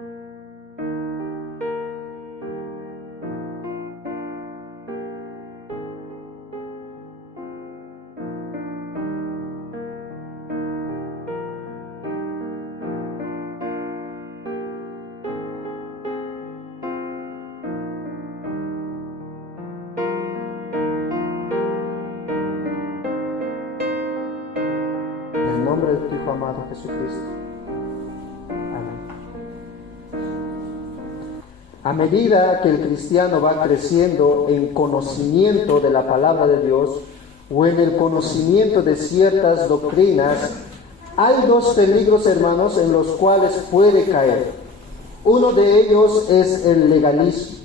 En el nombre de tu Hijo amado Jesucristo. Amén. A medida que el cristiano va creciendo en conocimiento de la palabra de Dios o en el conocimiento de ciertas doctrinas, hay dos peligros, hermanos, en los cuales puede caer. Uno de ellos es el legalismo.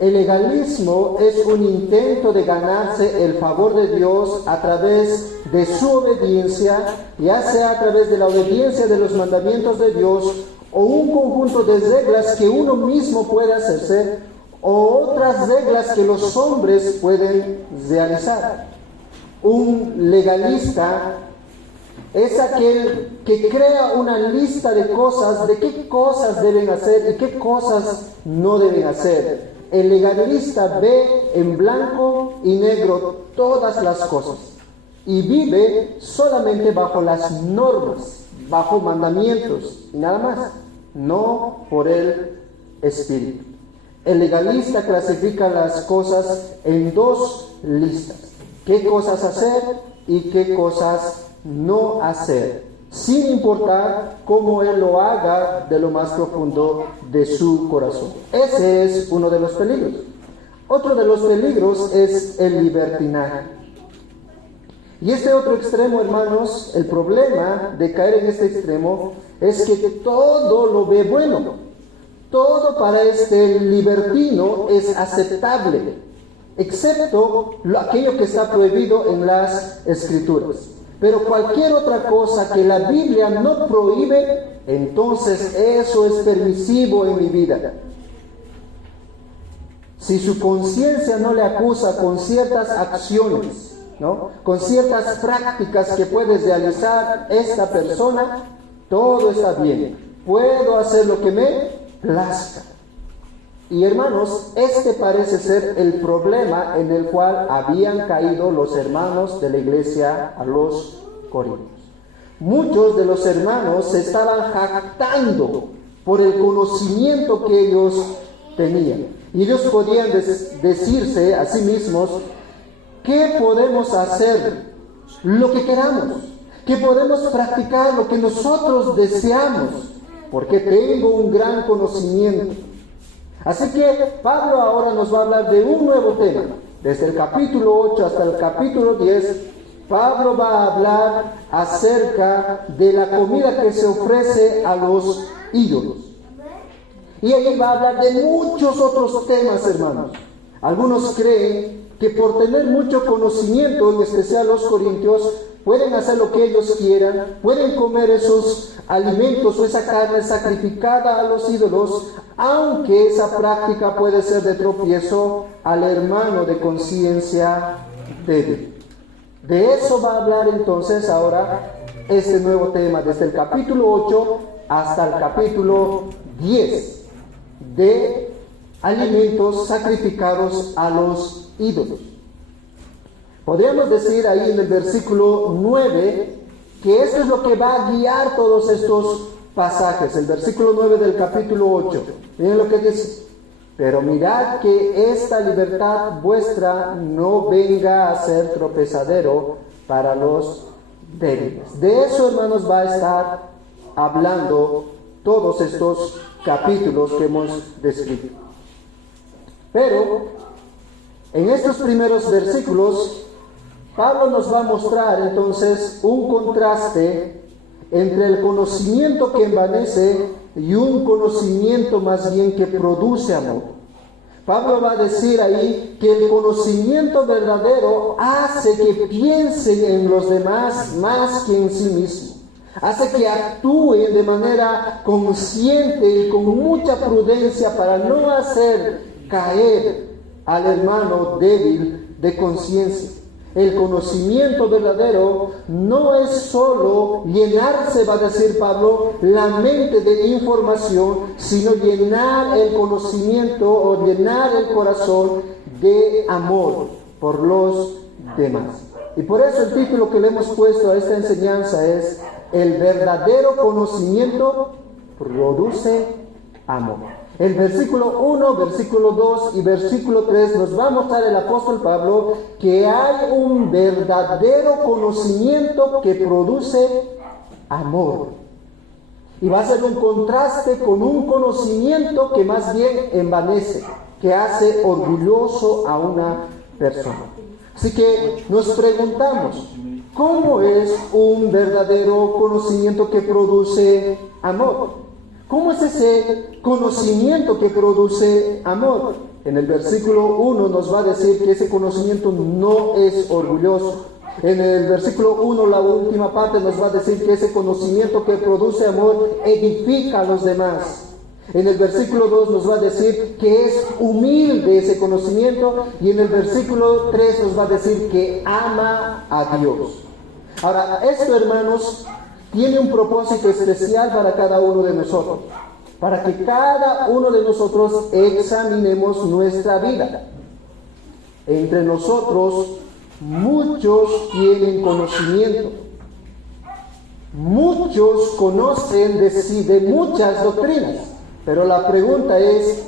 El legalismo es un intento de ganarse el favor de Dios a través de su obediencia, ya sea a través de la obediencia de los mandamientos de Dios o un conjunto de reglas que uno mismo puede hacerse o otras reglas que los hombres pueden realizar. Un legalista es aquel que crea una lista de cosas, de qué cosas deben hacer y qué cosas no deben hacer. El legalista ve en blanco y negro todas las cosas y vive solamente bajo las normas, bajo mandamientos y nada más, no por el Espíritu. El legalista clasifica las cosas en dos listas: qué cosas hacer y qué cosas no hacer, sin importar cómo él lo haga de lo más profundo de su corazón. Ese es uno de los peligros. Otro de los peligros es el libertinaje. Y este otro extremo, hermanos, el problema de caer en este extremo es que todo lo ve bueno. Todo para este libertino es aceptable, excepto aquello que está prohibido en las Escrituras. Pero cualquier otra cosa que la Biblia no prohíbe, entonces eso es permisivo en mi vida. Si su conciencia no le acusa con ciertas acciones, ¿no?, con ciertas prácticas que puede realizar esta persona, todo está bien. Puedo hacer lo que me plazca. Y hermanos, este parece ser el problema en el cual habían caído los hermanos de la iglesia a los Corintios. Muchos de los hermanos se estaban jactando por el conocimiento que ellos tenían. Y ellos podían decirse a sí mismos que podemos hacer lo que queramos, que podemos practicar lo que nosotros deseamos, porque tengo un gran conocimiento. Así que Pablo ahora nos va a hablar de un nuevo tema. Desde el capítulo 8 hasta el capítulo 10, Pablo va a hablar acerca de la comida que se ofrece a los ídolos. Y ahí va a hablar de muchos otros temas, hermanos. Algunos creen que por tener mucho conocimiento, en especial los corintios, pueden hacer lo que ellos quieran, pueden comer esos alimentos o esa carne sacrificada a los ídolos, aunque esa práctica puede ser de tropiezo al hermano de conciencia débil. De eso va a hablar entonces ahora este nuevo tema, desde el capítulo 8 hasta el capítulo 10, de alimentos sacrificados a los ídolos. Podríamos decir ahí en el versículo 9 que esto es lo que va a guiar todos estos pasajes. El versículo 9 del capítulo 8. Miren lo que dice: pero mirad que esta libertad vuestra no venga a ser tropezadero para los débiles. De eso, hermanos, va a estar hablando todos estos capítulos que hemos descrito. Pero en estos primeros versículos, Pablo nos va a mostrar entonces un contraste entre el conocimiento que envanece y un conocimiento más bien que produce amor. Pablo va a decir ahí que el conocimiento verdadero hace que piensen en los demás más que en sí mismo. Hace que actúen de manera consciente y con mucha prudencia para no hacer caer al hermano débil de conciencia. El conocimiento verdadero no es solo llenarse, va a decir Pablo, la mente de información, sino llenar el conocimiento o llenar el corazón de amor por los demás. Y por eso el título que le hemos puesto a esta enseñanza es: el verdadero conocimiento produce amor. El versículo 1, versículo 2 y versículo 3 nos va a mostrar el apóstol Pablo que hay un verdadero conocimiento que produce amor. Y va a ser un contraste con un conocimiento que más bien envanece, que hace orgulloso a una persona. Así que nos preguntamos, ¿cómo es un verdadero conocimiento que produce amor? ¿Cómo es ese conocimiento que produce amor? En el versículo 1 nos va a decir que ese conocimiento no es orgulloso. En el versículo 1, la última parte, nos va a decir que ese conocimiento que produce amor edifica a los demás. En el versículo 2 nos va a decir que es humilde ese conocimiento. Y en el versículo 3 nos va a decir que ama a Dios. Ahora, esto, hermanos, tiene un propósito especial para cada uno de nosotros, para que cada uno de nosotros examinemos nuestra vida. Entre nosotros, muchos tienen conocimiento, muchos conocen de muchas doctrinas, pero la pregunta es,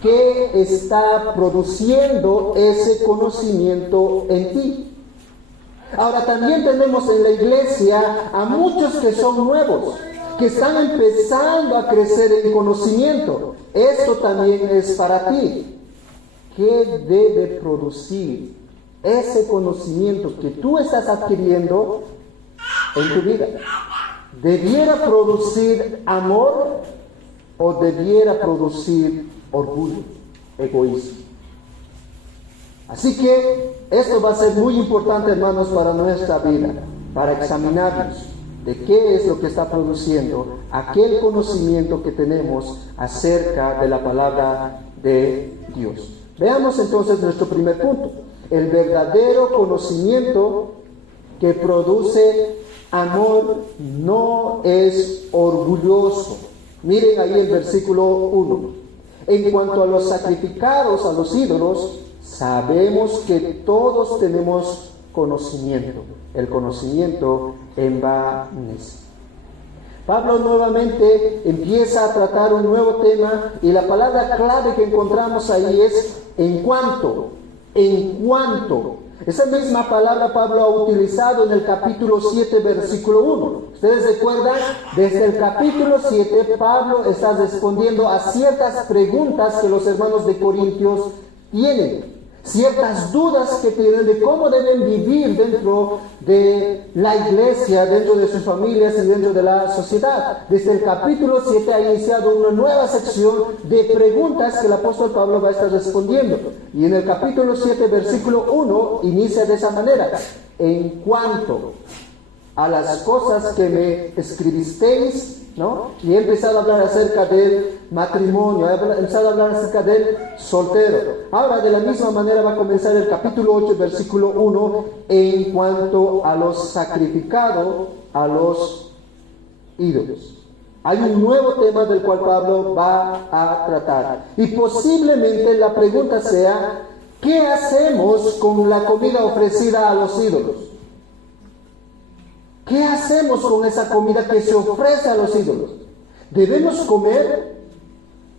¿qué está produciendo ese conocimiento en ti? Ahora, también tenemos en la iglesia a muchos que son nuevos, que están empezando a crecer en conocimiento. Esto también es para ti. ¿Qué debe producir ese conocimiento que tú estás adquiriendo en tu vida? ¿Debiera producir amor o debiera producir orgullo, egoísmo? Así que esto va a ser muy importante, hermanos, para nuestra vida, para examinarnos de qué es lo que está produciendo aquel conocimiento que tenemos acerca de la palabra de Dios. Veamos entonces nuestro primer punto: el verdadero conocimiento que produce amor no es orgulloso. Miren ahí el versículo 1. En cuanto a los sacrificados a los ídolos, sabemos que todos tenemos conocimiento. El conocimiento envanece. Pablo nuevamente empieza a tratar un nuevo tema y la palabra clave que encontramos ahí es en cuanto. En cuanto. Esa misma palabra Pablo ha utilizado en el capítulo 7, versículo 1. ¿Ustedes recuerdan? Desde el capítulo 7 Pablo está respondiendo a ciertas preguntas que los hermanos de Corintios tienen. Ciertas dudas que tienen de cómo deben vivir dentro de la iglesia, dentro de sus familias y dentro de la sociedad. Desde el capítulo 7 ha iniciado una nueva sección de preguntas que el apóstol Pablo va a estar respondiendo. Y en el capítulo 7, versículo 1, inicia de esa manera: en cuanto a las cosas que me escribisteis, ¿no? Y he empezado a hablar acerca del matrimonio, he empezado a hablar acerca del soltero. Ahora, de la misma manera va a comenzar el capítulo 8, versículo 1, en cuanto a los sacrificados a los ídolos. Hay un nuevo tema del cual Pablo va a tratar. Y posiblemente la pregunta sea: ¿qué hacemos con la comida ofrecida a los ídolos? ¿Qué hacemos con esa comida que se ofrece a los ídolos? ¿Debemos comer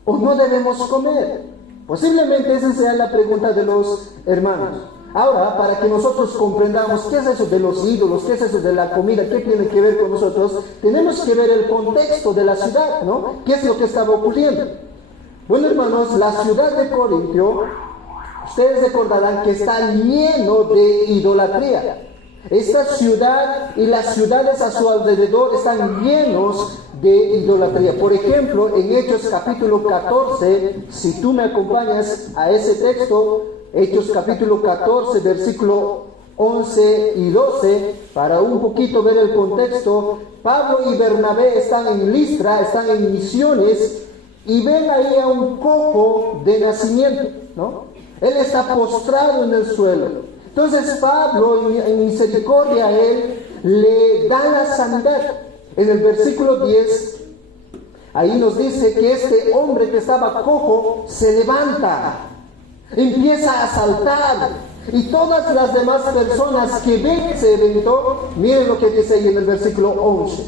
o no debemos comer? Posiblemente esa sea la pregunta de los hermanos. Ahora, para que nosotros comprendamos qué es eso de los ídolos, qué es eso de la comida, qué tiene que ver con nosotros, tenemos que ver el contexto de la ciudad, ¿no? ¿Qué es lo que estaba ocurriendo? Bueno, hermanos, la ciudad de Corintio, ustedes recordarán que está lleno de idolatría. Esta ciudad y las ciudades a su alrededor están llenos de idolatría. Por ejemplo, en Hechos capítulo 14, si tú me acompañas a ese texto, Hechos capítulo 14, versículo 11 y 12, para un poquito ver el contexto, Pablo y Bernabé están en Listra, están en misiones, y ven ahí a un cojo de nacimiento, ¿no? Él está postrado en el suelo. Entonces Pablo, en misericordia a él, le da la sanidad. En el versículo 10, ahí nos dice que este hombre que estaba cojo se levanta, empieza a saltar, y todas las demás personas que ven ese evento, miren lo que dice ahí en el versículo 11.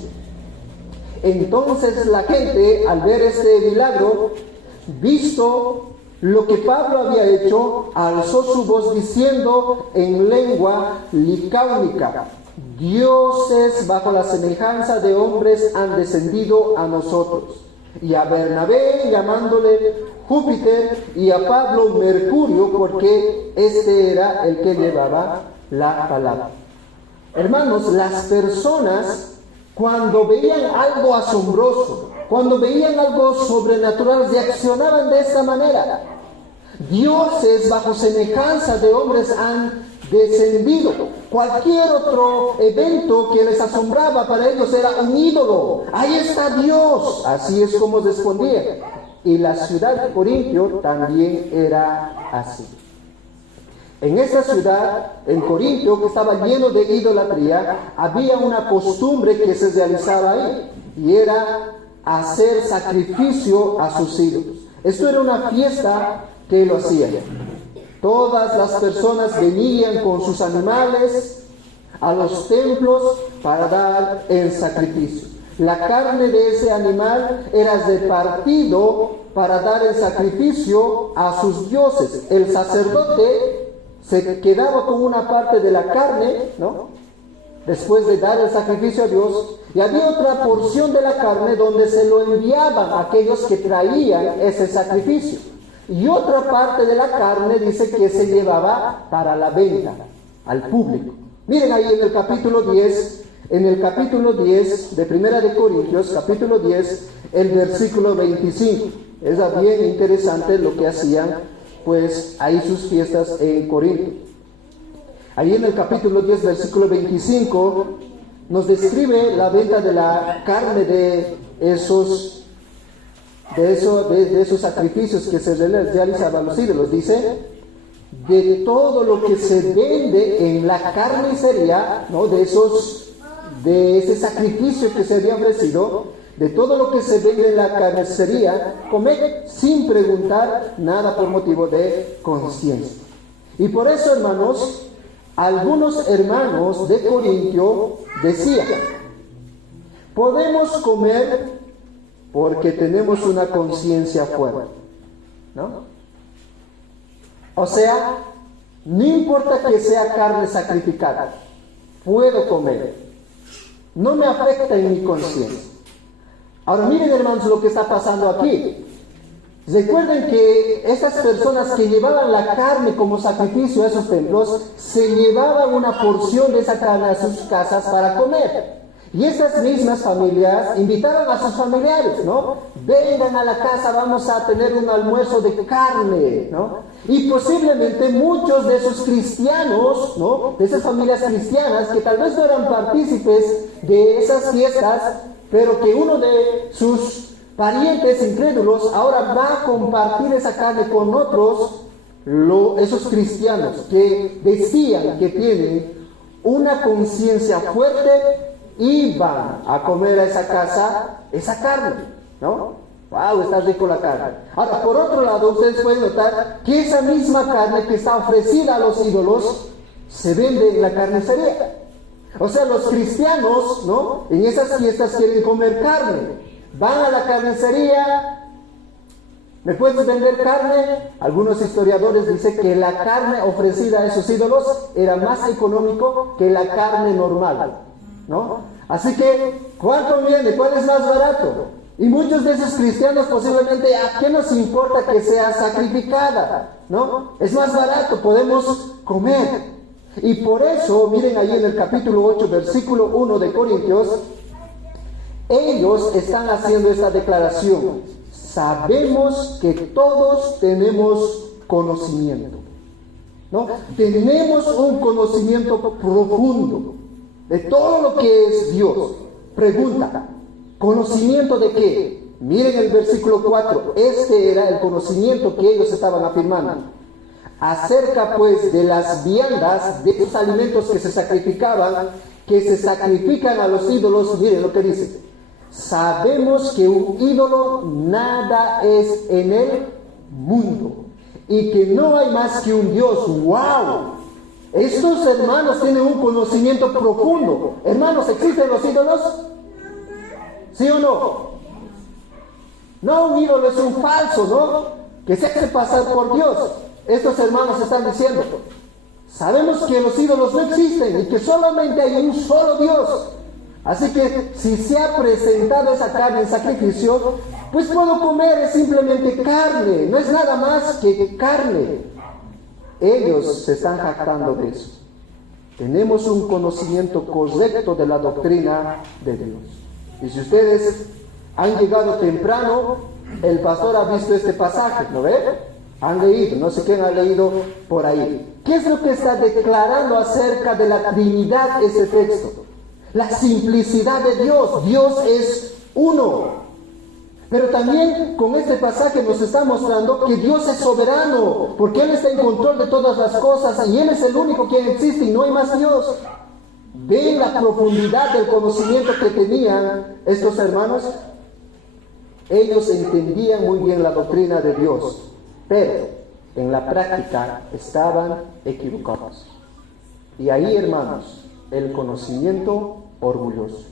Entonces la gente, al ver este milagro, visto lo que Pablo había hecho, alzó su voz diciendo en lengua licáunica: dioses bajo la semejanza de hombres han descendido a nosotros. Y a Bernabé llamándole Júpiter, y a Pablo Mercurio, porque este era el que llevaba la palabra. Hermanos, las personas, cuando veían algo asombroso, cuando veían algo sobrenatural, reaccionaban de esta manera: dioses bajo semejanza de hombres han descendido. Cualquier otro evento que les asombraba para ellos era un ídolo. Ahí está Dios. Así es como respondían. Y la ciudad de Corintio también era así. En esta ciudad, en Corintio, que estaba lleno de idolatría, había una costumbre que se realizaba ahí, y era hacer sacrificio a sus ídolos. Esto era una fiesta que lo hacían. Todas las personas venían con sus animales a los templos para dar el sacrificio. La carne de ese animal era repartido para dar el sacrificio a sus dioses. El sacerdote se quedaba con una parte de la carne, ¿no?, después de dar el sacrificio a Dios, y había otra porción de la carne donde se lo enviaban a aquellos que traían ese sacrificio. Y otra parte de la carne dice que se llevaba para la venta al público. Miren ahí en el capítulo 10, de Primera de Corintios, capítulo 10, el versículo 25. Es bien interesante lo que hacían, pues, ahí sus fiestas en Corinto. Ahí en el capítulo 10, versículo 25, nos describe la venta de la carne de esos sacrificios que se realizaban a los ídolos. Dice: de todo lo que se vende en la carnicería, ¿no?, de ese sacrificio que se había ofrecido, de todo lo que se vende en la carnicería, comed sin preguntar nada por motivo de conciencia. Y por eso, hermanos, algunos hermanos de Corintio decían: podemos comer porque tenemos una conciencia fuerte, ¿no? O sea, no importa que sea carne sacrificada, puedo comer, no me afecta en mi conciencia. Ahora miren, hermanos, lo que está pasando aquí. Recuerden que estas personas que llevaban la carne como sacrificio a esos templos, se llevaban una porción de esa carne a sus casas para comer. Y estas mismas familias invitaron a sus familiares, ¿no? Vengan a la casa, vamos a tener un almuerzo de carne, ¿no? Y posiblemente muchos de esos cristianos, ¿no?, de esas familias cristianas que tal vez no eran partícipes de esas fiestas, pero que uno de sus parientes incrédulos ahora va a compartir esa carne con otros, esos cristianos que decían que tienen una conciencia fuerte, iban a comer a esa casa esa carne, ¿no? ¡Wow! Está rico la carne. Ahora, por otro lado, ustedes pueden notar que esa misma carne que está ofrecida a los ídolos se vende en la carnicería. O sea, los cristianos, ¿no?, en esas fiestas quieren comer carne. Van a la carnicería: ¿me puedes vender carne? Algunos historiadores dicen que la carne ofrecida a esos ídolos era más económico que la carne normal, ¿no? Así que, ¿cuál conviene? ¿Cuál es más barato? Y muchos de esos cristianos posiblemente: ¿a qué nos importa que sea sacrificada? ¿No? Es más barato, podemos comer. Y por eso, miren ahí en el capítulo 8, versículo 1 de Corintios, ellos están haciendo esta declaración: sabemos que todos tenemos conocimiento, ¿no? Tenemos un conocimiento profundo de todo lo que es Dios. Pregunta: ¿conocimiento de qué? Miren el versículo 4. Este era el conocimiento que ellos estaban afirmando. acerca pues de las viandas, de los alimentos que se sacrificaban, que se sacrifican a los ídolos. Miren lo que dice: sabemos que un ídolo nada es en el mundo y que no hay más que un Dios. ¡Wow! Estos hermanos tienen un conocimiento profundo. Hermanos, ¿existen los ídolos? ¿Sí o no? No, un ídolo es un falso, ¿no? Que se hace pasar por Dios. Estos hermanos están diciendo: sabemos que los ídolos no existen y que solamente hay un solo Dios. Así que si se ha presentado esa carne en sacrificio, pues puedo comer, es simplemente carne, no es nada más que carne. Ellos se están jactando de eso. Tenemos un conocimiento correcto de la doctrina de Dios. Y si ustedes han llegado temprano, el pastor ha visto este pasaje, ¿no ve? Han leído, no sé quién ha leído por ahí. ¿Qué es lo que está declarando acerca de la Trinidad ese texto? La simplicidad de Dios. Dios es uno. Pero también con este pasaje nos está mostrando que Dios es soberano, porque Él está en control de todas las cosas y Él es el único quien existe y no hay más Dios. ¿Ven la profundidad del conocimiento que tenían estos hermanos? Ellos entendían muy bien la doctrina de Dios, pero en la práctica estaban equivocados. Y ahí, hermanos, el conocimiento orgulloso.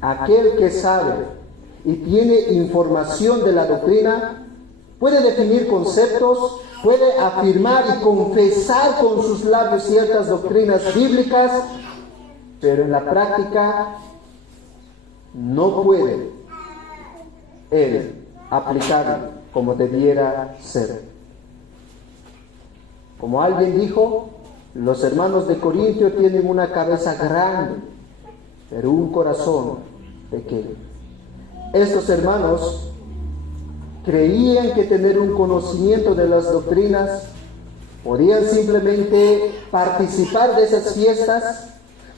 Aquel que sabe y tiene información de la doctrina puede definir conceptos, puede afirmar y confesar con sus labios ciertas doctrinas bíblicas, pero en la práctica no puede él aplicarlo como debiera ser. Como alguien dijo, los hermanos de Corintio tienen una cabeza grande, pero un corazón pequeño. Estos hermanos creían que tener un conocimiento de las doctrinas, podían simplemente participar de esas fiestas,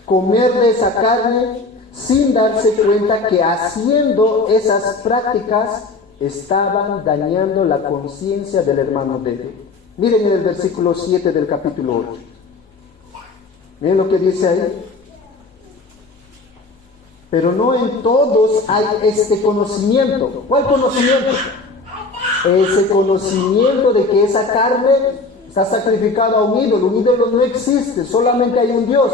comer de esa carne, sin darse cuenta que haciendo esas prácticas estaban dañando la conciencia del hermano de ellos. Miren en el versículo 7 del capítulo 8. Miren lo que dice ahí. Pero no en todos hay este conocimiento. ¿Cuál conocimiento? Ese conocimiento de que esa carne está sacrificada a un ídolo. Un ídolo no existe, solamente hay un Dios.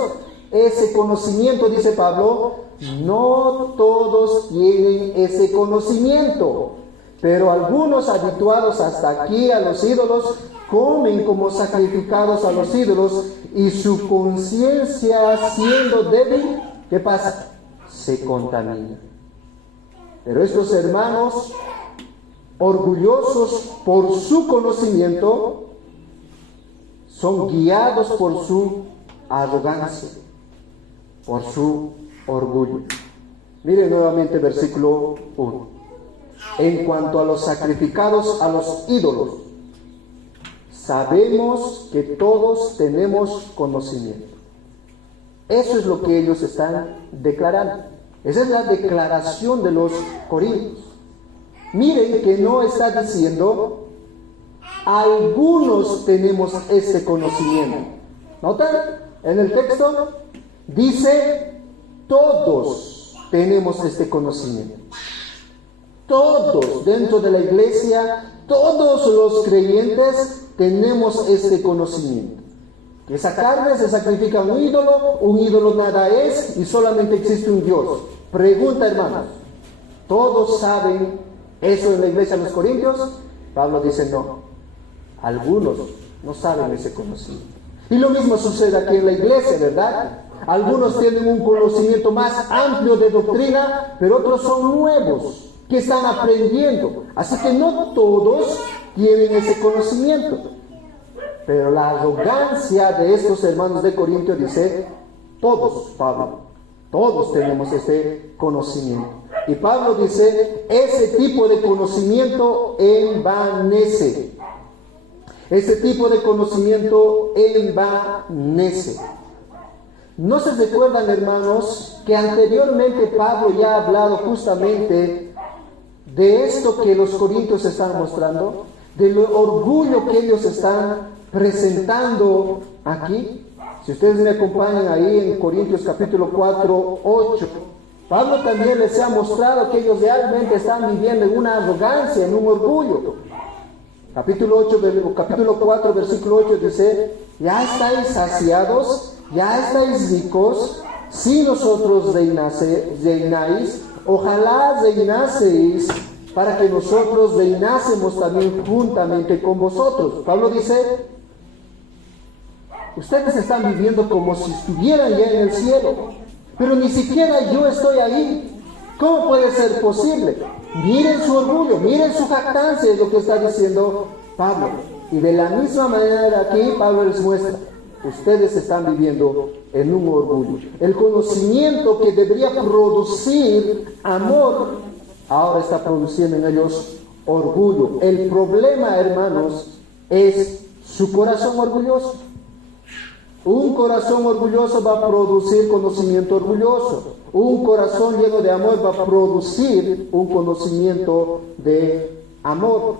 Ese conocimiento, dice Pablo, no todos tienen ese conocimiento. Pero algunos, habituados hasta aquí a los ídolos, comen como sacrificados a los ídolos, y su conciencia, siendo débil, ¿qué pasa? Se contamina. Pero estos hermanos, orgullosos por su conocimiento, son guiados por su arrogancia, por su orgullo. Miren nuevamente versículo 1. En cuanto a los sacrificados a los ídolos, sabemos que todos tenemos conocimiento. Eso es lo que ellos están declarando. Esa es la declaración de los corintios. Miren que no está diciendo algunos tenemos este conocimiento. ¿Notan? En el texto dice todos tenemos este conocimiento. Todos dentro de la iglesia, todos los creyentes tenemos este conocimiento. Que esa carne se sacrifica a un ídolo nada es y solamente existe un Dios. Pregunta, hermanos, ¿todos saben eso en la iglesia de los Corintios? Pablo dice no, algunos no saben ese conocimiento. Y lo mismo sucede aquí en la iglesia, ¿verdad? Algunos tienen un conocimiento más amplio de doctrina, pero otros son nuevos, que están aprendiendo. Así que no todos tienen ese conocimiento. Pero la arrogancia de estos hermanos de Corintio dice, todos, Pablo, todos tenemos ese conocimiento. Y Pablo dice, ese tipo de conocimiento envanece. Ese tipo de conocimiento envanece. ¿No se recuerdan, hermanos, que anteriormente Pablo ya ha hablado justamente de esto que los corintios están mostrando? Del orgullo que ellos están presentando aquí. Si ustedes me acompañan ahí en Corintios capítulo 4, 8, Pablo también les ha mostrado que ellos realmente están viviendo en una arrogancia, en un orgullo. Capítulo 4, versículo 8 dice: ya estáis saciados, ya estáis ricos, si nosotros reináis, ojalá reinaseis para que nosotros reinásemos también juntamente con vosotros. Pablo dice: ustedes están viviendo como si estuvieran ya en el cielo, pero ni siquiera yo estoy ahí. ¿Cómo puede ser posible? Miren su orgullo, miren su jactancia, es lo que está diciendo Pablo. Y de la misma manera aquí Pablo les muestra: ustedes están viviendo en un orgullo. El conocimiento que debería producir amor, ahora está produciendo en ellos orgullo. El problema, hermanos, es su corazón orgulloso. Un corazón orgulloso va a producir conocimiento orgulloso. Un corazón lleno de amor va a producir un conocimiento de amor.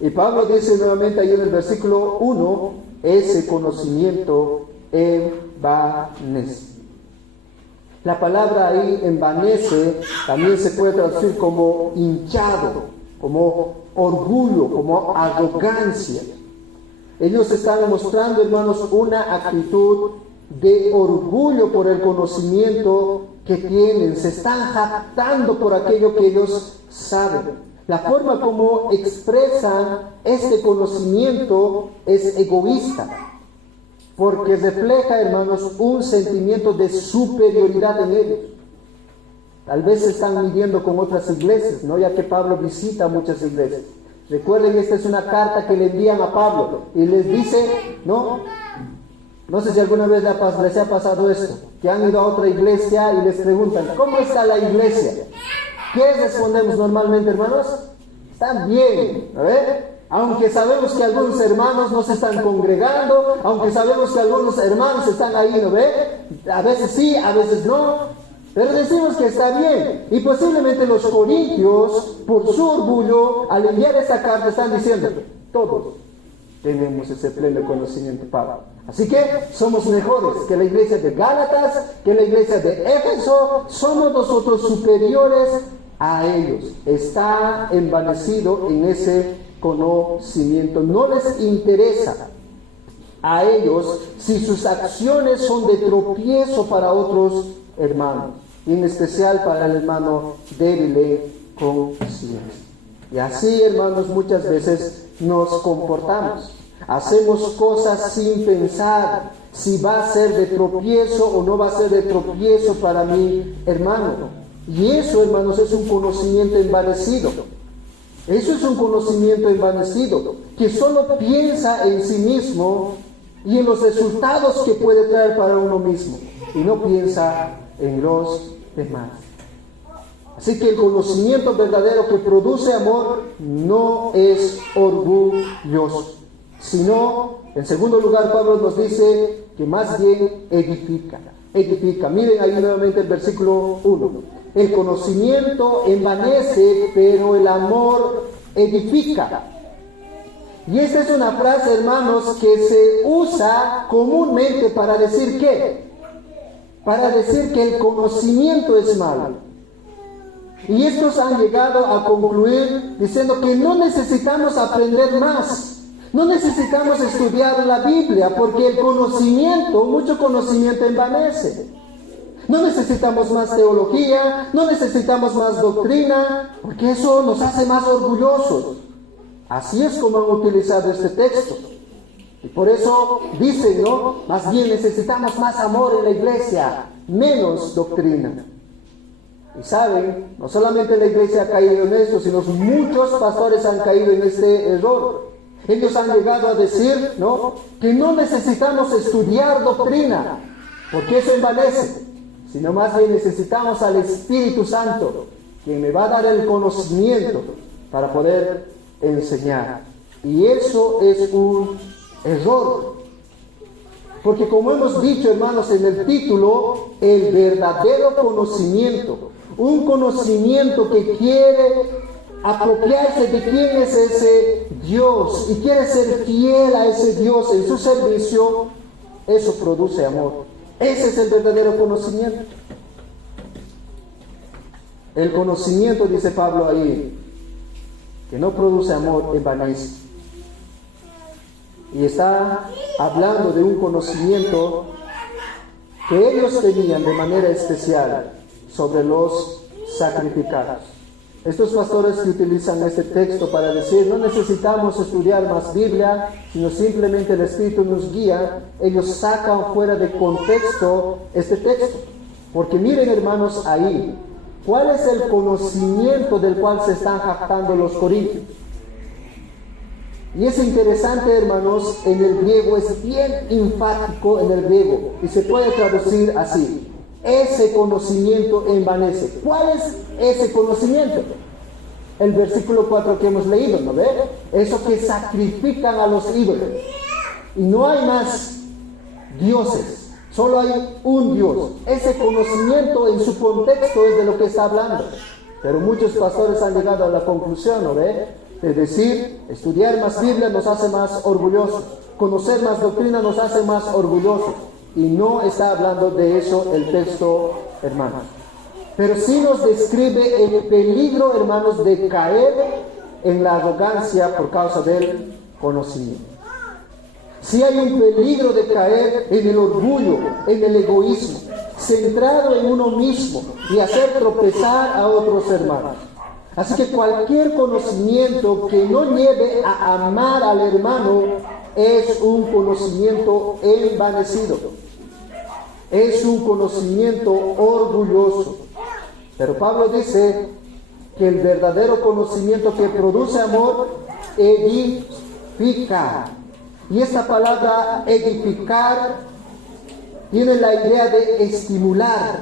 Y Pablo dice nuevamente ahí en el versículo 1, ese conocimiento envanece. La palabra ahí envanece también se puede traducir como hinchado, como orgullo, como arrogancia. Ellos están mostrando, hermanos, una actitud de orgullo por el conocimiento que tienen. Se están jactando por aquello que ellos saben. La forma como expresan este conocimiento es egoísta, porque refleja, hermanos, un sentimiento de superioridad en ellos. Tal vez se están midiendo con otras iglesias, ¿no? Ya que Pablo visita muchas iglesias. Recuerden, esta es una carta que le envían a Pablo y les dice, no sé si alguna vez les ha pasado esto, que han ido a otra iglesia y les preguntan: ¿cómo está la iglesia? ¿Qué respondemos normalmente, hermanos? Están bien, aunque sabemos que algunos hermanos no se están congregando, aunque sabemos que algunos hermanos están ahí, ¿no ve? A veces sí, a veces no, pero decimos que está bien. Y posiblemente los corintios, por su orgullo, al enviar esta carta, están diciendo: todos tenemos ese pleno conocimiento, Pablo. Así que somos mejores que la iglesia de Gálatas, que la iglesia de Éfeso. Somos nosotros superiores a ellos. Está envanecido en ese conocimiento. No les interesa a ellos si sus acciones son de tropiezo para otros hermanos, y en especial para el hermano débil de conciencia. Y así, hermanos, muchas veces nos comportamos. Hacemos cosas sin pensar si va a ser de tropiezo o no va a ser de tropiezo para mi hermano. Y eso, hermanos, es un conocimiento envanecido. Eso es un conocimiento envanecido, que solo piensa en sí mismo y en los resultados que puede traer para uno mismo, y no piensa en los demás. Así que el conocimiento verdadero que produce amor no es orgulloso, sino, en segundo lugar, Pablo nos dice que más bien edifica. Miren ahí nuevamente el versículo 1. El conocimiento envanece, pero el amor edifica. Y esta es una frase, hermanos, que se usa comúnmente para decir ¿qué? Para decir que el conocimiento es malo. Y estos han llegado a concluir diciendo que no necesitamos aprender más. No necesitamos estudiar la Biblia, porque el conocimiento, mucho conocimiento envanece. No necesitamos más teología, no necesitamos más doctrina, porque eso nos hace más orgullosos. Así es como han utilizado este texto. Y por eso dicen, ¿no? Más bien necesitamos más amor en la iglesia, menos doctrina. Y saben, no solamente la iglesia ha caído en esto, sino muchos pastores han caído en este error. Ellos han llegado a decir, ¿no?, que no necesitamos estudiar doctrina, porque eso envanece, sino más bien necesitamos al Espíritu Santo, quien me va a dar el conocimiento para poder enseñar. Y eso es un error, porque como hemos dicho, hermanos, en el título, el verdadero conocimiento, un conocimiento que quiere apropiarse de quién es ese Dios y quiere ser fiel a ese Dios en su servicio, eso produce amor. Ese es el verdadero conocimiento. El conocimiento, dice Pablo ahí, que no produce amor, envanece. Y está hablando de un conocimiento que ellos tenían de manera especial sobre los sacrificados. Estos pastores que utilizan este texto para decir, no necesitamos estudiar más Biblia, sino simplemente el Espíritu nos guía, ellos sacan fuera de contexto este texto. Porque miren, hermanos, ahí, ¿cuál es el conocimiento del cual se están jactando los corintios? Y es interesante, hermanos, en el griego, es bien enfático en el griego, y se puede traducir así: ese conocimiento envanece. ¿Cuál es ese conocimiento? El versículo 4 que hemos leído, ¿no ve? Eso que sacrifican a los ídolos. Y no hay más dioses, solo hay un Dios. Ese conocimiento en su contexto es de lo que está hablando. Pero muchos pastores han llegado a la conclusión, ¿no ve?, es decir, estudiar más Biblia nos hace más orgullosos, conocer más doctrina nos hace más orgullosos. Y no está hablando de eso el texto, hermanos. Pero sí nos describe el peligro, hermanos, de caer en la arrogancia por causa del conocimiento. Sí hay un peligro de caer en el orgullo, en el egoísmo, centrado en uno mismo y hacer tropezar a otros hermanos. Así que cualquier conocimiento que no lleve a amar al hermano es un conocimiento envanecido. Es un conocimiento orgulloso. Pero Pablo dice que el verdadero conocimiento que produce amor edifica. Y esta palabra edificar tiene la idea de estimular,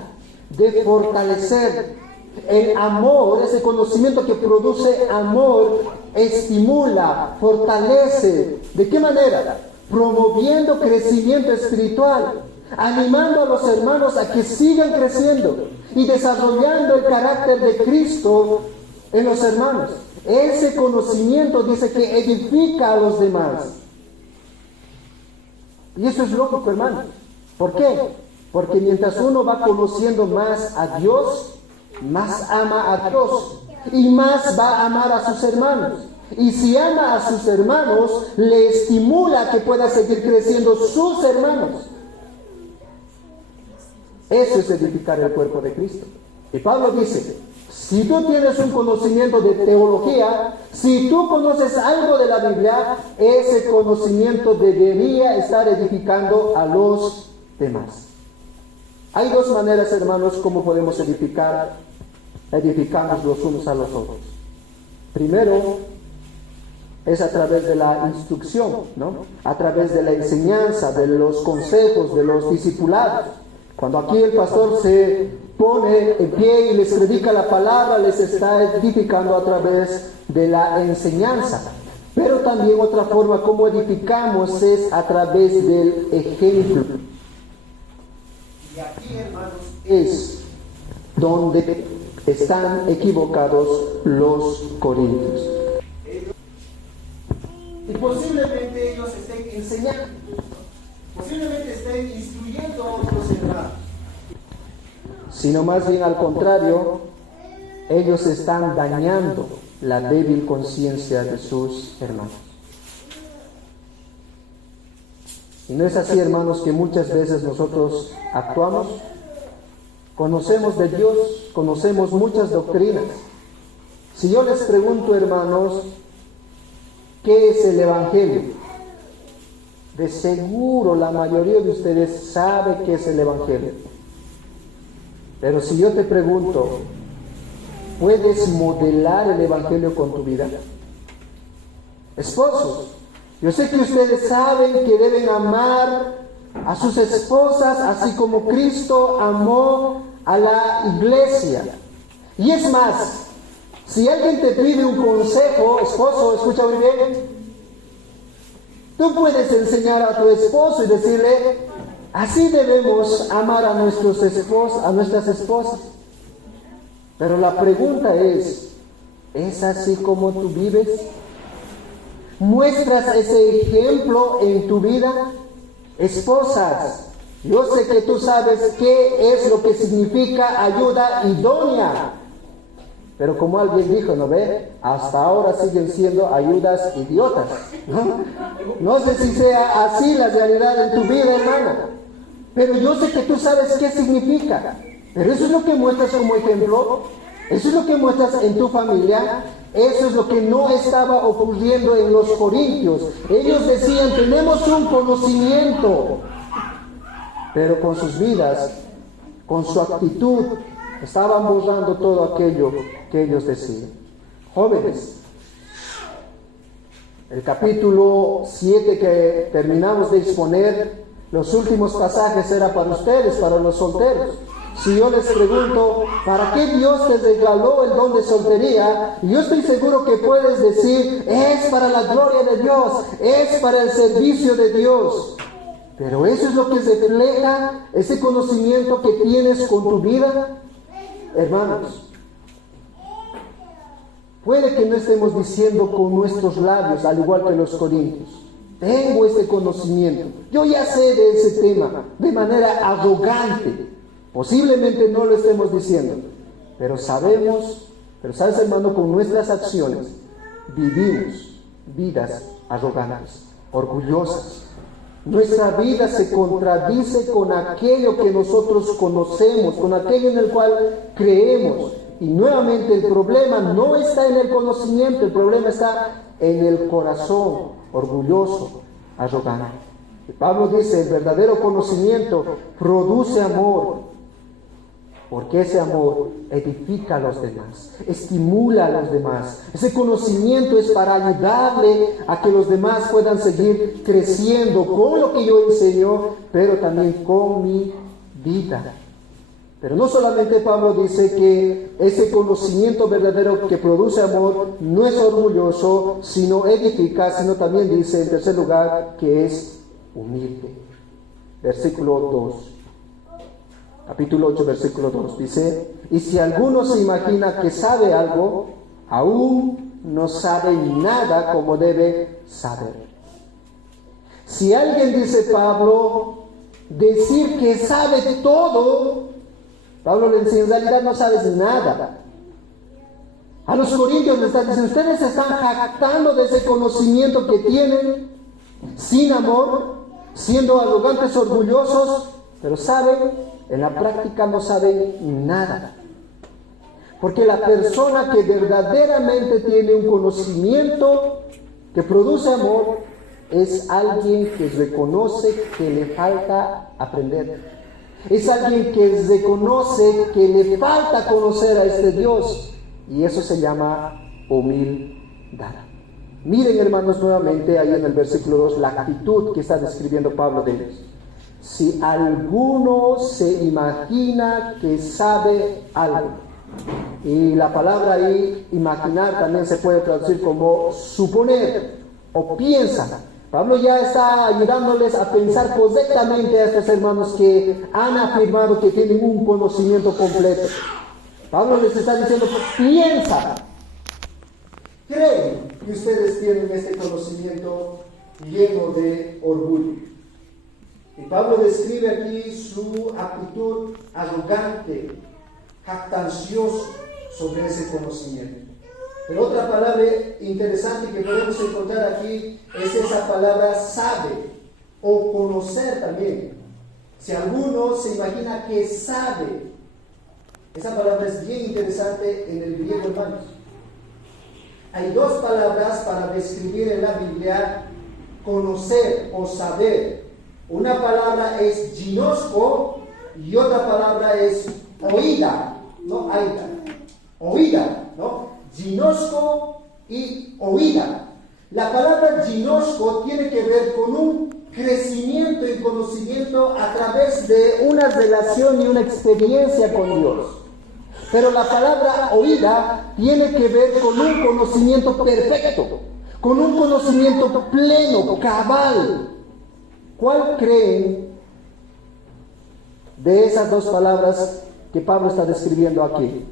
de fortalecer. El amor, ese conocimiento que produce amor, estimula, fortalece. ¿De qué manera? Promoviendo crecimiento espiritual, animando a los hermanos a que sigan creciendo y desarrollando el carácter de Cristo en los hermanos. Ese conocimiento dice que edifica a los demás. Y eso es lógico, hermanos. ¿Por qué? Porque mientras uno va conociendo más a Dios, más ama a Dios y más va a amar a sus hermanos. Y si ama a sus hermanos, le estimula que pueda seguir creciendo sus hermanos. Eso es edificar el cuerpo de Cristo. Y Pablo dice, si tú tienes un conocimiento de teología, si tú conoces algo de la Biblia, ese conocimiento debería estar edificando a los demás. Hay dos maneras, hermanos, como podemos edificarnos los unos a los otros. Primero, es a través de la instrucción, ¿no? A través de la enseñanza, de los consejos, de los discipulados. Cuando aquí el pastor se pone en pie y les predica la palabra, les está edificando a través de la enseñanza. Pero también otra forma como edificamos es a través del ejemplo. Y aquí, hermanos, es donde están equivocados los corintios. Y posiblemente ellos estén enseñando, posiblemente estén instruyendo a otros hermanos, sino más bien al contrario, ellos están dañando la débil conciencia de sus hermanos. Y no es así, hermanos, que muchas veces nosotros actuamos. Conocemos de Dios, conocemos muchas doctrinas. Si yo les pregunto, hermanos, ¿qué es el Evangelio? De seguro la mayoría de ustedes sabe qué es el Evangelio. Pero si yo te pregunto, ¿puedes modelar el Evangelio con tu vida? Esposos, yo sé que ustedes saben que deben amar a sus esposas así como Cristo amó a la iglesia. Y es más, si alguien te pide un consejo, esposo, escucha muy bien, tú puedes enseñar a tu esposo y decirle, así debemos amar a nuestras esposas. Pero la pregunta es, ¿Es así como tú vives? ¿Muestras ese ejemplo en tu vida? Esposas, yo sé que tú sabes qué es lo que significa ayuda idónea. Pero como alguien dijo, ¿no ve? Hasta ahora siguen siendo ayudas idiotas, ¿no? No sé si sea así la realidad en tu vida, hermana. Pero yo sé que tú sabes qué significa. Pero eso es lo que muestras como ejemplo. Eso es lo que muestras en tu familia. Eso es lo que no estaba ocurriendo en los corintios. Ellos decían, tenemos un conocimiento. Pero con sus vidas, con su actitud, estaban borrando todo aquello que ellos decían. Jóvenes, el capítulo 7 que terminamos de exponer, los últimos pasajes era para ustedes, para los solteros. Si yo les pregunto, ¿para qué Dios te regaló el don de soltería? Yo estoy seguro que puedes decir, es para la gloria de Dios, es para el servicio de Dios. Pero eso es lo que refleja ese conocimiento que tienes con tu vida. Hermanos, puede que no estemos diciendo con nuestros labios, al igual que los corintios, tengo ese conocimiento, yo ya sé de ese tema, de manera arrogante. Posiblemente no lo estemos diciendo, pero sabemos, pero sabes, hermano, con nuestras acciones vivimos vidas arrogantes, orgullosas. Nuestra vida se contradice con aquello que nosotros conocemos, con aquello en el cual creemos. Y nuevamente el problema no está en el conocimiento, el problema está en el corazón orgulloso, arrogante. Y Pablo dice, el verdadero conocimiento produce amor, porque ese amor edifica a los demás, estimula a los demás. Ese conocimiento es para ayudarle a que los demás puedan seguir creciendo con lo que yo enseño, pero también con mi vida. Pero no solamente Pablo dice que ese conocimiento verdadero que produce amor no es orgulloso, sino edifica, sino también dice en tercer lugar que es humilde. Versículo 2. Capítulo 8, versículo 2, dice, y si alguno se imagina que sabe algo, aún no sabe nada como debe saber. Si alguien, dice Pablo, decir que sabe todo, Pablo le dice, en realidad no sabes nada. A los corintios le están diciendo, ustedes se están jactando de ese conocimiento que tienen, sin amor, siendo arrogantes, orgullosos, pero saben, en la práctica no saben nada. Porque la persona que verdaderamente tiene un conocimiento que produce amor es alguien que reconoce que le falta aprender. Es alguien que reconoce que le falta conocer a este Dios. Y eso se llama humildad. Miren, hermanos, nuevamente ahí en el versículo 2 la actitud que está describiendo Pablo de ellos. Si alguno se imagina que sabe algo, y la palabra ahí, imaginar, también se puede traducir como suponer o piensa. Pablo ya está ayudándoles a pensar correctamente a estos hermanos que han afirmado que tienen un conocimiento completo. Pablo les está diciendo, piensa, creen que ustedes tienen este conocimiento lleno de orgullo. Y Pablo describe aquí su actitud arrogante, jactancioso sobre ese conocimiento. Pero otra palabra interesante que podemos encontrar aquí es esa palabra sabe o conocer también. Si alguno se imagina que sabe, esa palabra es bien interesante en el griego, hermanos. Hay dos palabras para describir en la Biblia conocer o saber. Una palabra es ginosko y otra palabra es oída, no aida. Oída, ¿no? Ginosko y oída. La palabra ginosko tiene que ver con un crecimiento en conocimiento a través de una relación y una experiencia con Dios. Pero la palabra oída tiene que ver con un conocimiento perfecto, con un conocimiento pleno, cabal. ¿Cuál creen de esas dos palabras que Pablo está describiendo aquí?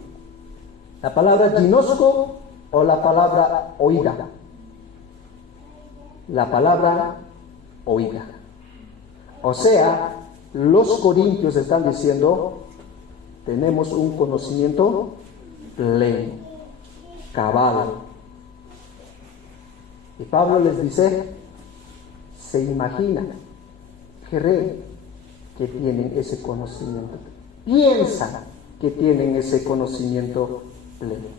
La palabra ginosko o la palabra oída. La palabra oída. O sea, los corintios están diciendo, tenemos un conocimiento pleno, cabal. Y Pablo les dice, se imagina, cree que tienen ese conocimiento, piensan que tienen ese conocimiento pleno.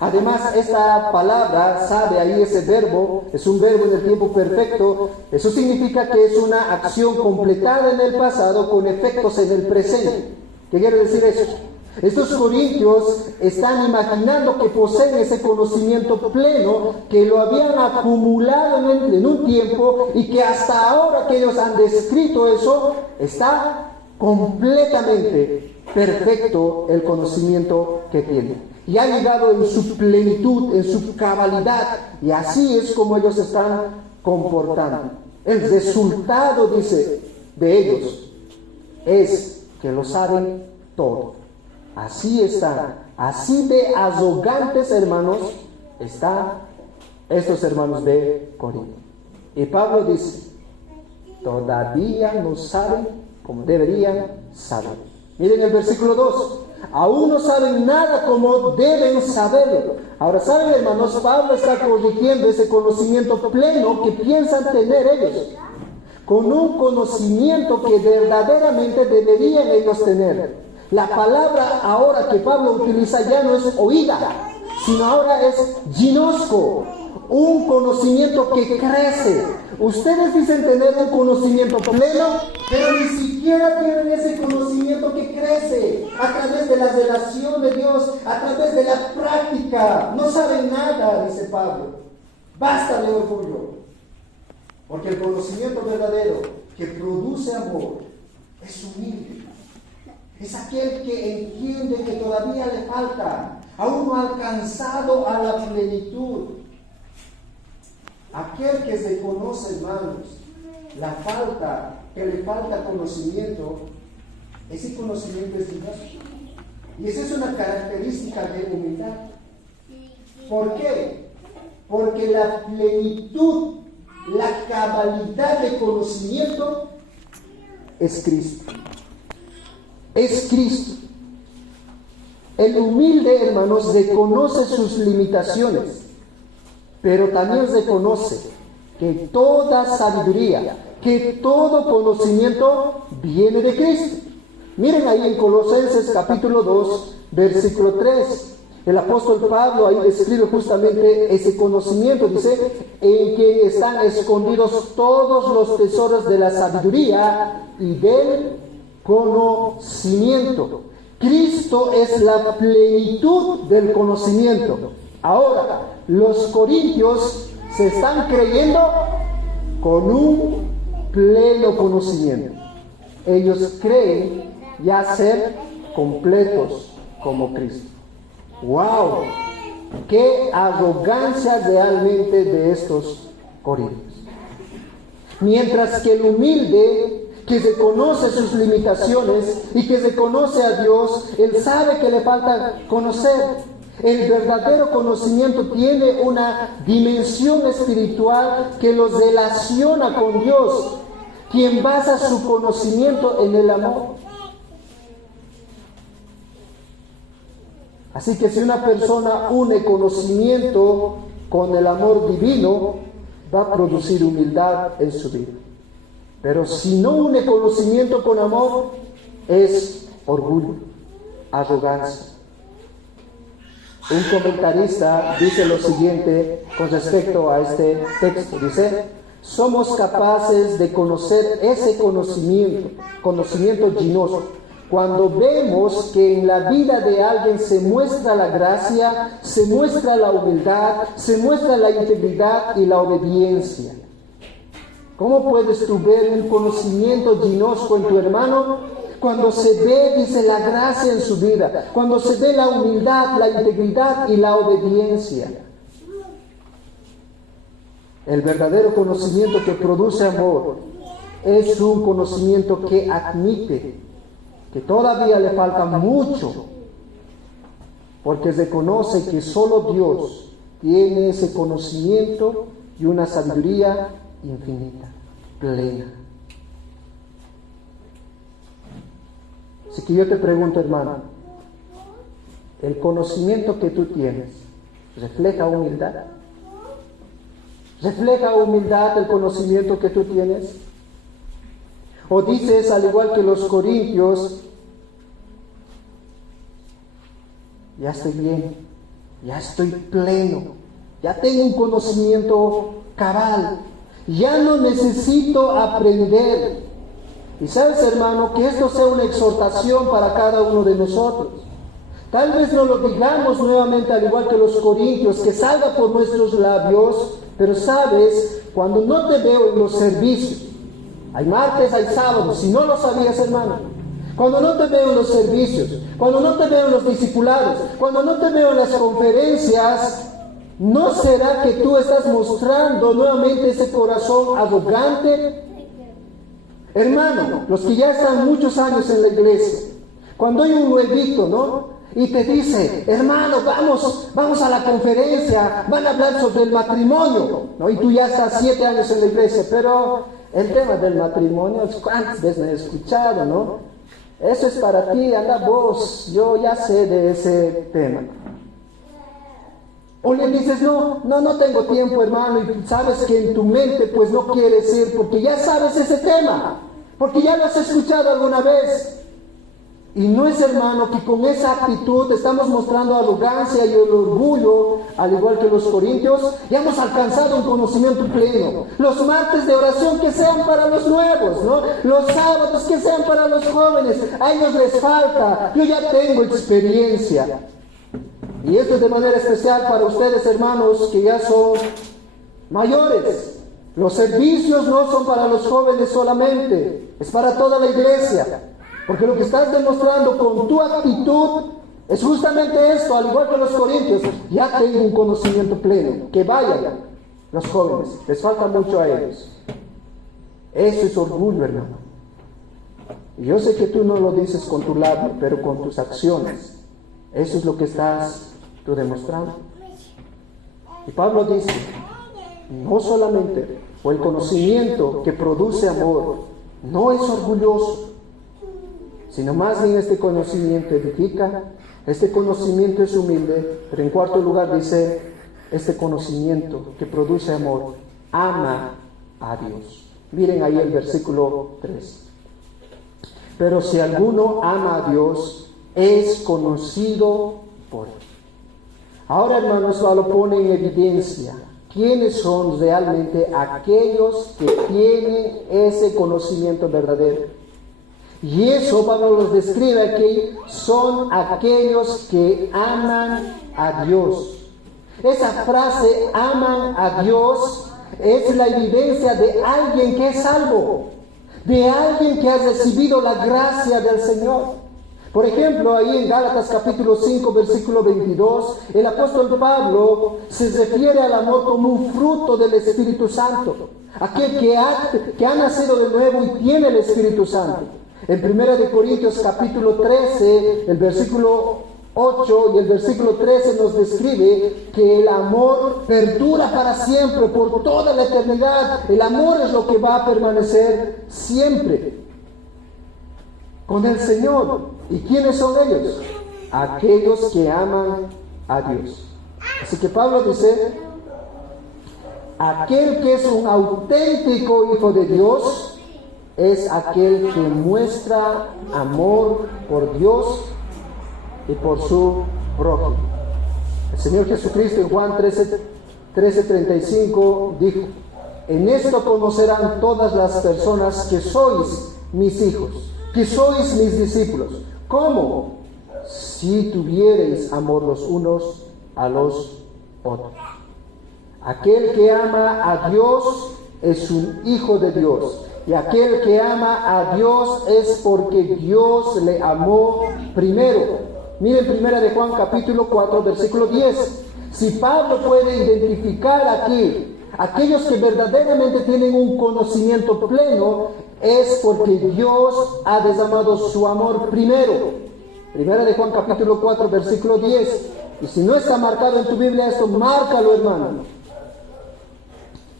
Además, esta palabra, sabe, ahí ese verbo, es un verbo en el tiempo perfecto. Eso significa que es una acción completada en el pasado con efectos en el presente. ¿Qué quiere decir eso? Estos corintios están imaginando que poseen ese conocimiento pleno, que lo habían acumulado en un tiempo y que hasta ahora que ellos han descrito eso, está completamente perfecto el conocimiento que tienen. Y ha llegado en su plenitud, en su cabalidad, y así es como ellos están comportando. El resultado, dice, de ellos es que lo saben todo. Así están, así de arrogantes, hermanos, están estos hermanos de Corinto. Y Pablo dice, todavía no saben como deberían saber. Miren el versículo 2. Aún no saben nada como deben saberlo. Ahora, ¿saben, hermanos? Pablo está corrigiendo ese conocimiento pleno que piensan tener ellos, con un conocimiento que verdaderamente deberían ellos tener. La palabra ahora que Pablo utiliza ya no es oída, sino ahora es ginosco, un conocimiento que crece. Ustedes dicen tener un conocimiento pleno, pero ni siquiera tienen ese conocimiento que crece a través de la revelación de Dios, a través de la práctica. No saben nada, dice Pablo. Basta de orgullo, porque el conocimiento verdadero que produce amor es humilde. Es aquel que entiende que todavía le falta, aún no ha alcanzado a la plenitud. Aquel que se conoce, hermanos, que le falta conocimiento, ese conocimiento es Dios. Y esa es una característica de humildad. ¿Por qué? Porque la plenitud, la cabalidad de conocimiento es Cristo. Es Cristo. El humilde, hermanos, reconoce sus limitaciones, pero también reconoce que toda sabiduría, que todo conocimiento viene de Cristo. Miren ahí en Colosenses capítulo 2, versículo 3. El apóstol Pablo ahí describe justamente ese conocimiento. Dice, en que están escondidos todos los tesoros de la sabiduría y del conocimiento. Cristo es la plenitud del conocimiento. Ahora, los corintios se están creyendo con un pleno conocimiento. Ellos creen ya ser completos como Cristo. ¡Wow! ¡Qué arrogancia realmente de estos corintios! Mientras que el humilde, que reconoce sus limitaciones y que reconoce a Dios, él sabe que le falta conocer. El verdadero conocimiento tiene una dimensión espiritual que los relaciona con Dios, quien basa su conocimiento en el amor. Así que si una persona une conocimiento con el amor divino, va a producir humildad en su vida. Pero si no une conocimiento con amor, es orgullo, arrogancia. Un comentarista dice lo siguiente con respecto a este texto. Dice, somos capaces de conocer ese conocimiento ginoso, cuando vemos que en la vida de alguien se muestra la gracia, se muestra la humildad, se muestra la integridad y la obediencia. ¿Cómo puedes tú ver un conocimiento ginoso en tu hermano? Cuando se ve, dice, la gracia en su vida, cuando se ve la humildad, la integridad y la obediencia. El verdadero conocimiento que produce amor es un conocimiento que admite que todavía le falta mucho porque reconoce que solo Dios tiene ese conocimiento y una sabiduría infinita, plena. Así que yo te pregunto, hermano, ¿el conocimiento que tú tienes refleja humildad? ¿Refleja humildad el conocimiento que tú tienes? ¿O dices, al igual que los corintios, ya estoy bien, ya estoy pleno, ya tengo un conocimiento cabal, ya no necesito aprender? Y sabes, hermano, que esto sea una exhortación para cada uno de nosotros. Tal vez no lo digamos nuevamente al igual que los corintios, que salga por nuestros labios, pero sabes, cuando no te veo en los servicios, hay martes, hay sábados, si no lo sabías, hermano, cuando no te veo en los servicios, cuando no te veo en los discipulados, cuando no te veo en las conferencias, ¿no será que tú estás mostrando nuevamente ese corazón arrogante? Hermano, los que ya están muchos años en la iglesia, cuando hay un nuevito, ¿no? Y te dice, hermano, vamos a la conferencia, van a hablar sobre el matrimonio, ¿no? Y tú ya estás 7 años en la iglesia, pero el tema del matrimonio, ¿cuántas veces me he escuchado, no? Eso es para ti, anda vos, yo ya sé de ese tema. O le dices, no tengo tiempo, hermano, y sabes que en tu mente pues no quieres ir, porque ya sabes ese tema, porque ya lo has escuchado alguna vez. Y no es, hermano, que con esa actitud estamos mostrando arrogancia y el orgullo, al igual que los corintios, ya hemos alcanzado un conocimiento pleno. Los martes de oración que sean para los nuevos, ¿no? Los sábados que sean para los jóvenes. A ellos les falta. Yo ya tengo experiencia. Y esto es de manera especial para ustedes, hermanos, que ya son mayores. Los servicios no son para los jóvenes solamente, es para toda la iglesia. Porque lo que estás demostrando con tu actitud es justamente esto, al igual que los corintios. Ya tengo un conocimiento pleno. Que vayan los jóvenes, les falta mucho a ellos. Eso es orgullo, hermano. Y yo sé que tú no lo dices con tu labio, pero con tus acciones. Eso es lo que estás tú demostrando. Y Pablo dice, no solamente, o el conocimiento que produce amor, no es orgulloso, sino más bien este conocimiento edifica, este conocimiento es humilde, pero en cuarto lugar dice, este conocimiento que produce amor, ama a Dios. Miren ahí el versículo 3. Pero si alguno ama a Dios, es conocido por Él. Ahora, hermanos, lo pone en evidencia. ¿Quiénes son realmente aquellos que tienen ese conocimiento verdadero? Y eso Pablo los describe aquí, son aquellos que aman a Dios. Esa frase, aman a Dios, es la evidencia de alguien que es salvo, de alguien que ha recibido la gracia del Señor. Por ejemplo, ahí en Gálatas capítulo 5, versículo 22, el apóstol Pablo se refiere al amor como un fruto del Espíritu Santo, aquel que ha nacido de nuevo y tiene el Espíritu Santo. En 1 Corintios capítulo 13, el versículo 8 y el versículo 13 nos describe que el amor perdura para siempre, por toda la eternidad. El amor es lo que va a permanecer siempre con el Señor. ¿Y quiénes son ellos? Aquellos que aman a Dios. Así que Pablo dice, aquel que es un auténtico hijo de Dios es aquel que muestra amor por Dios y por su prójimo. El Señor Jesucristo en Juan 13:35 dijo, en esto conocerán todas las personas que sois mis hijos, que sois mis discípulos. ¿Cómo? Si tuviereis amor los unos a los otros. Aquel que ama a Dios es un hijo de Dios. Y aquel que ama a Dios es porque Dios le amó primero. Miren 1 de Juan capítulo 4, versículo 10. Si Pablo puede identificar aquí aquellos que verdaderamente tienen un conocimiento pleno, es porque Dios ha derramado su amor primero. Primera de Juan capítulo 4, versículo 10. Y si no está marcado en tu Biblia esto, márcalo, hermano.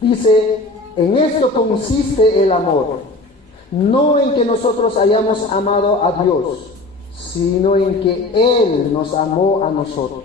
Dice, en esto consiste el amor, no en que nosotros hayamos amado a Dios, sino en que Él nos amó a nosotros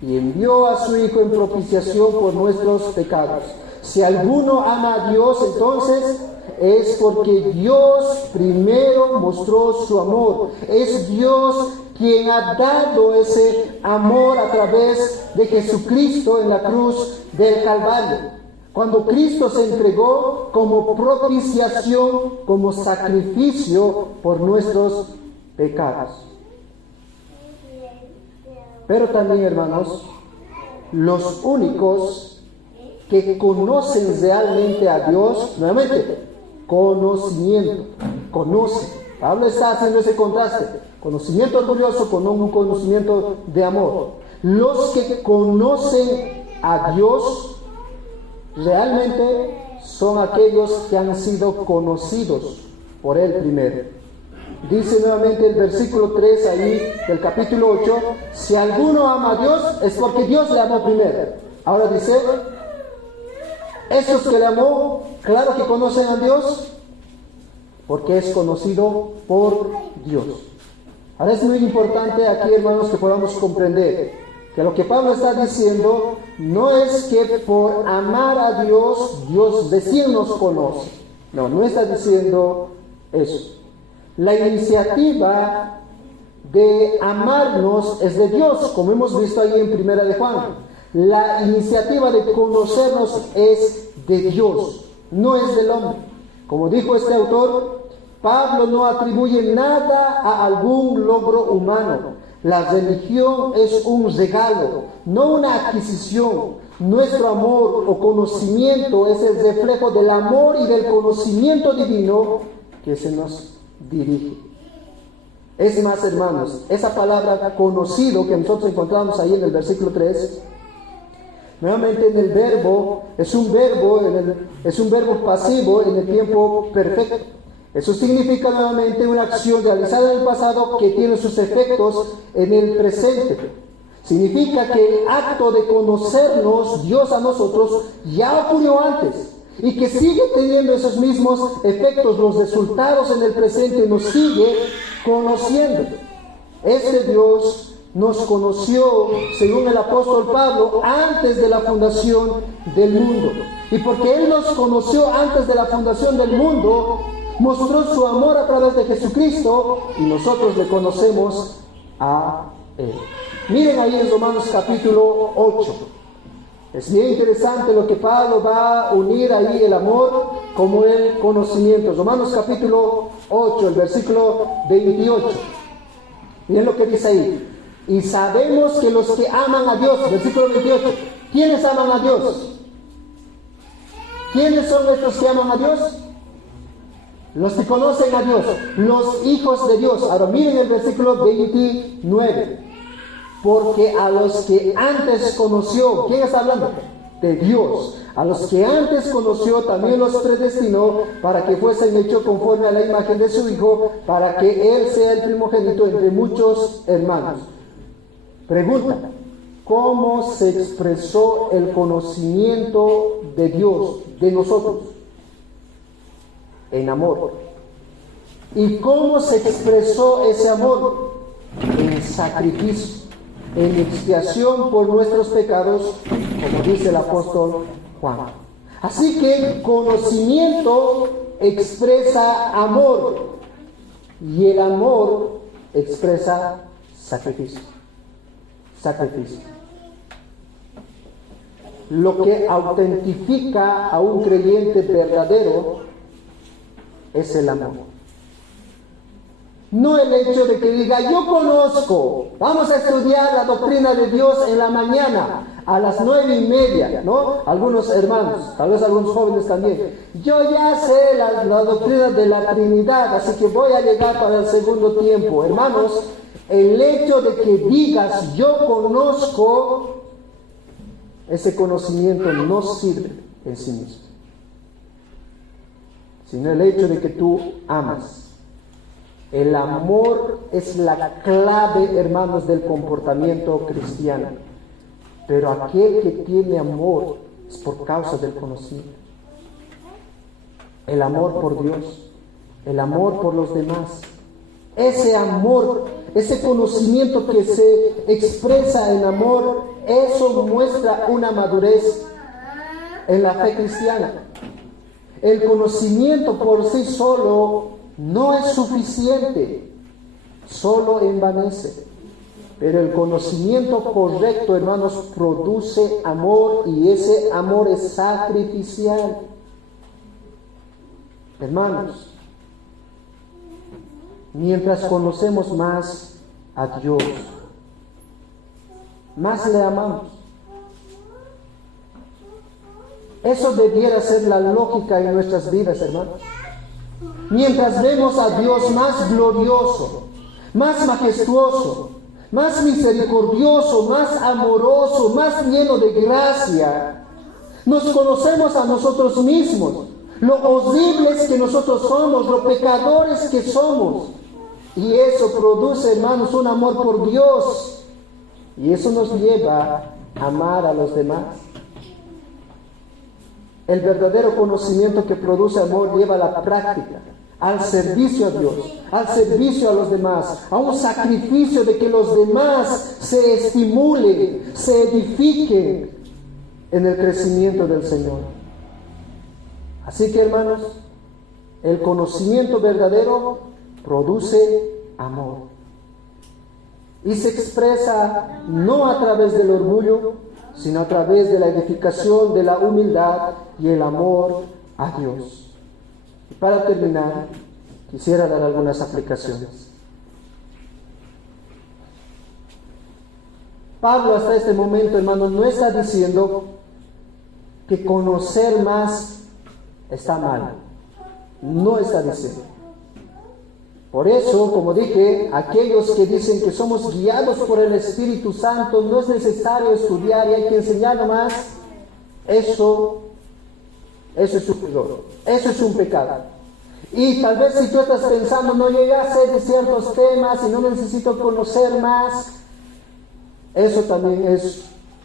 y envió a su Hijo en propiciación por nuestros pecados. Si alguno ama a Dios, entonces es porque Dios primero mostró su amor. Es Dios quien ha dado ese amor a través de Jesucristo en la cruz del Calvario. Cuando Cristo se entregó como propiciación, como sacrificio por nuestros pecados. Pero también, hermanos, los únicos que conocen realmente a Dios, nuevamente, conocimiento, conocen. Pablo está haciendo ese contraste, conocimiento orgulloso con un conocimiento de amor. Los que conocen a Dios realmente son aquellos que han sido conocidos por Él primero. Dice nuevamente el versículo 3 ahí del capítulo 8, si alguno ama a Dios es porque Dios le amó primero. Ahora dice, estos que le amó, claro que conocen a Dios, porque es conocido por Dios. Ahora es muy importante aquí, hermanos, que podamos comprender que lo que Pablo está diciendo no es que por amar a Dios, Dios recién nos conoce. No está diciendo eso. La iniciativa de amarnos es de Dios, como hemos visto ahí en Primera de Juan. La iniciativa de conocernos es de Dios, no es del hombre. Como dijo este autor, Pablo no atribuye nada a algún logro humano. La religión es un regalo, no una adquisición. Nuestro amor o conocimiento es el reflejo del amor y del conocimiento divino que se nos dirige. Es más, hermanos, esa palabra conocido que nosotros encontramos ahí en el versículo 3, nuevamente en el verbo, es un verbo pasivo en el tiempo perfecto. Eso significa nuevamente una acción realizada en el pasado que tiene sus efectos en el presente. Significa que el acto de conocernos, Dios a nosotros, ya ocurrió antes y que sigue teniendo esos mismos efectos, los resultados en el presente, nos sigue conociendo. Este Dios nos conoció, según el apóstol Pablo, antes de la fundación del mundo. Y porque Él nos conoció antes de la fundación del mundo, mostró su amor a través de Jesucristo y nosotros le conocemos a Él. Miren ahí en Romanos capítulo 8. Es bien interesante lo que Pablo va a unir ahí el amor como el conocimiento. Romanos capítulo 8, el versículo 28. Miren lo que dice ahí. Y sabemos que los que aman a Dios, versículo 28. ¿Quiénes aman a Dios? ¿Quiénes son estos que aman a Dios? Los que conocen a Dios, los hijos de Dios. Ahora miren el versículo 29. Porque a los que antes conoció, ¿quién está hablando? De Dios. A los que antes conoció también los predestinó para que fuesen hechos conforme a la imagen de su Hijo, para que Él sea el primogénito entre muchos hermanos. Pregunta, ¿cómo se expresó el conocimiento de Dios, de nosotros? En amor. ¿Y cómo se expresó ese amor? En sacrificio, en expiación por nuestros pecados, como dice el apóstol Juan. Así que conocimiento expresa amor y el amor expresa sacrificio. Sacrificio. Lo que autentifica a un creyente verdadero es el amor. No el hecho de que diga, yo conozco, vamos a estudiar la doctrina de Dios en la mañana, a las 9:30, ¿no? Algunos hermanos, tal vez algunos jóvenes también. Yo ya sé la doctrina de la Trinidad, así que voy a llegar para el segundo tiempo. Hermanos, el hecho de que digas, yo conozco, ese conocimiento no sirve en sí mismo, sino el hecho de que tú amas. El amor es la clave, hermanos, del comportamiento cristiano. Pero aquel que tiene amor es por causa del conocimiento. El amor por Dios, el amor por los demás. Ese amor, ese conocimiento que se expresa en amor, eso muestra una madurez en la fe cristiana. El conocimiento por sí solo no es suficiente, solo envanece. Pero el conocimiento correcto, hermanos, produce amor, y ese amor es sacrificial. Hermanos, mientras conocemos más a Dios, más le amamos. Eso debiera ser la lógica en nuestras vidas, hermanos. Mientras vemos a Dios más glorioso, más majestuoso, más misericordioso, más amoroso, más lleno de gracia, nos conocemos a nosotros mismos, lo horribles que nosotros somos, los pecadores que somos. Y eso produce, hermanos, un amor por Dios. Y eso nos lleva a amar a los demás. El verdadero conocimiento que produce amor lleva a la práctica, al servicio a Dios, al servicio a los demás, a un sacrificio de que los demás se estimulen, se edifiquen en el crecimiento del Señor. Así que, hermanos, el conocimiento verdadero produce amor. Y se expresa no a través del orgullo, sino a través de la edificación, de la humildad y el amor a Dios. Y para terminar, quisiera dar algunas aplicaciones. Pablo hasta este momento, hermanos, no está diciendo que conocer más está mal. No está diciendo. Por eso, como dije, aquellos que dicen que somos guiados por el Espíritu Santo, no es necesario estudiar y hay que enseñar nomás, eso es un error, eso es un pecado. Y tal vez si tú estás pensando, no, yo ya sé de ciertos temas y no necesito conocer más, eso también es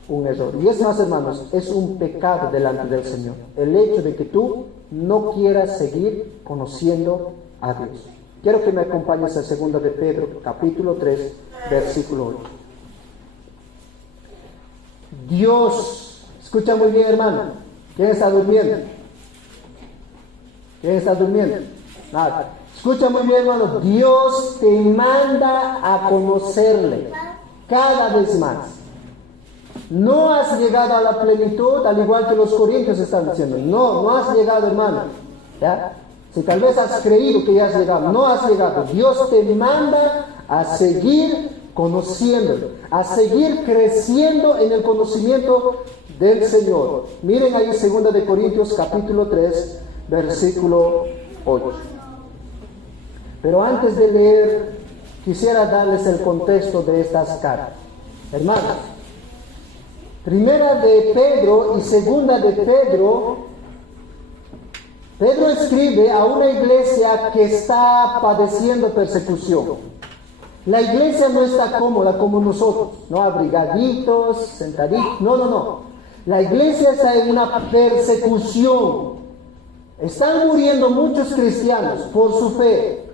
un error. Y es más, hermanos, es un pecado delante del Señor, el hecho de que tú no quieras seguir conociendo a Dios. Quiero que me acompañes a 2 de Pedro, capítulo 3, versículo 8. Dios, escucha muy bien, hermano. ¿Quién está durmiendo? ¿Quién está durmiendo? Nada. Escucha muy bien, hermano. Dios te manda a conocerle cada vez más. No has llegado a la plenitud, al igual que los corintios están diciendo. No has llegado, hermano. ¿Ya? Si tal vez has creído que ya has llegado, no has llegado. Dios te manda a seguir conociéndolo, a seguir creciendo en el conocimiento del Señor. Miren ahí 2 de Corintios capítulo 3, versículo 8. Pero antes de leer, quisiera darles el contexto de estas cartas. Hermanos, 1 de Pedro y 2 de Pedro, Pedro escribe a una iglesia que está padeciendo persecución. La iglesia no está cómoda como nosotros, no abrigaditos, sentaditos, no. La iglesia está en una persecución. Están muriendo muchos cristianos por su fe.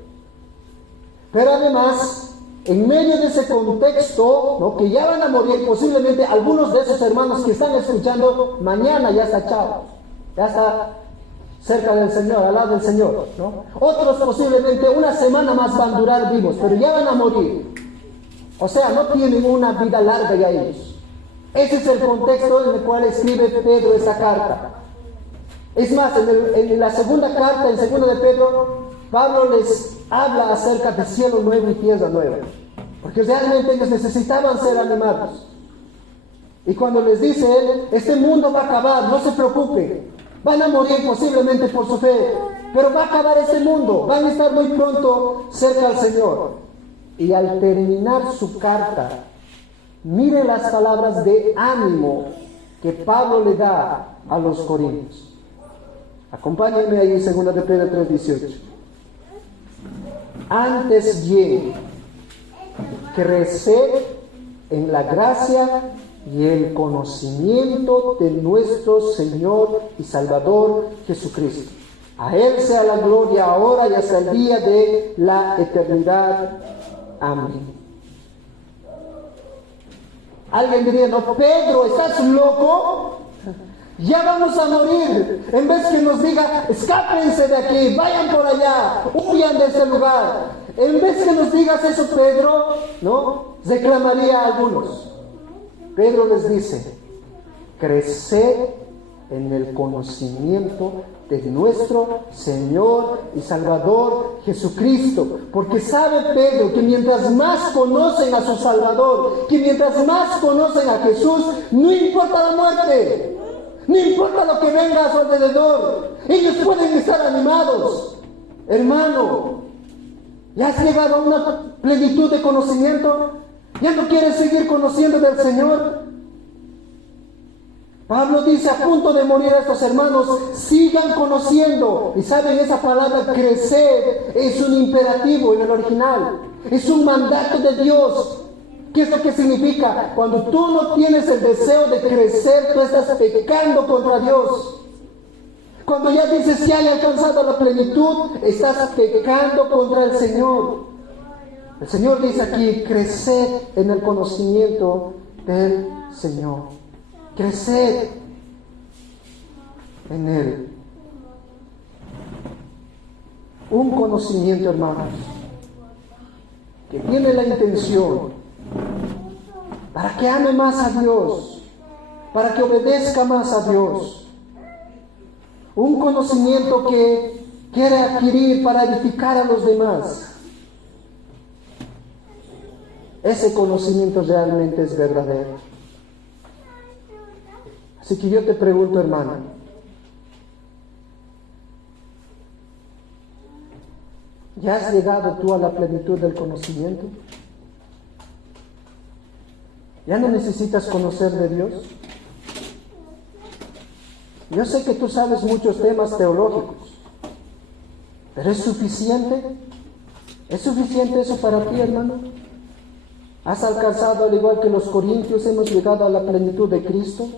Pero además, en medio de ese contexto, ¿no?, que ya van a morir, posiblemente algunos de esos hermanos que están escuchando, mañana ya está chao, ya está cerca del Señor, al lado del Señor, ¿no? Otros posiblemente una semana más van a durar vivos, pero ya van a morir. O sea, no tienen una vida larga ya ellos. Ese es el contexto en el cual escribe Pedro esa carta. Es más, en la segunda carta, en 2 de Pedro, Pablo les habla acerca de cielo nuevo y tierra nueva, porque realmente ellos necesitaban ser animados. Y cuando les dice él, este mundo va a acabar, no se preocupen. Van a morir posiblemente por su fe, pero va a acabar este mundo, van a estar muy pronto cerca al Señor. Y al terminar su carta, mire las palabras de ánimo que Pablo le da a los corintios. Acompáñenme ahí en 2 de Pedro 3:18. Antes bien, creced en la gracia y el conocimiento de nuestro Señor y Salvador Jesucristo. A Él sea la gloria ahora y hasta el día de la eternidad. Amén. Alguien diría, no, Pedro, ¿estás loco? Ya vamos a morir. En vez que nos diga, escápense de aquí, vayan por allá, huyan de ese lugar. En vez que nos digas eso, Pedro, ¿no? Reclamaría a algunos. Pedro les dice, creced en el conocimiento de nuestro Señor y Salvador Jesucristo. Porque sabe Pedro que mientras más conocen a su Salvador, que mientras más conocen a Jesús, no importa la muerte, no importa lo que venga a su alrededor, ellos pueden estar animados. Hermano, ¿ya has llegado a una plenitud de conocimiento? ¿Ya no quieres seguir conociendo del Señor? Pablo dice, a punto de morir a estos hermanos, sigan conociendo. Y saben, esa palabra crecer es un imperativo en el original. Es un mandato de Dios. ¿Qué es lo que significa? Cuando tú no tienes el deseo de crecer, tú estás pecando contra Dios. Cuando ya dices, ya he alcanzado la plenitud, estás pecando contra el Señor. El Señor dice aquí, creced en el conocimiento del Señor. Creced en Él. Un conocimiento, hermanos, que tiene la intención para que ame más a Dios, para que obedezca más a Dios. Un conocimiento que quiere adquirir para edificar a los demás. Ese conocimiento realmente es verdadero. Así que yo te pregunto, hermano, ¿ya has llegado tú a la plenitud del conocimiento? ¿Ya no necesitas conocer de Dios? Yo sé que tú sabes muchos temas teológicos, pero ¿es suficiente? ¿Es suficiente eso para ti, hermano? ¿Has alcanzado, al igual que los corintios, hemos llegado a la plenitud de Cristo?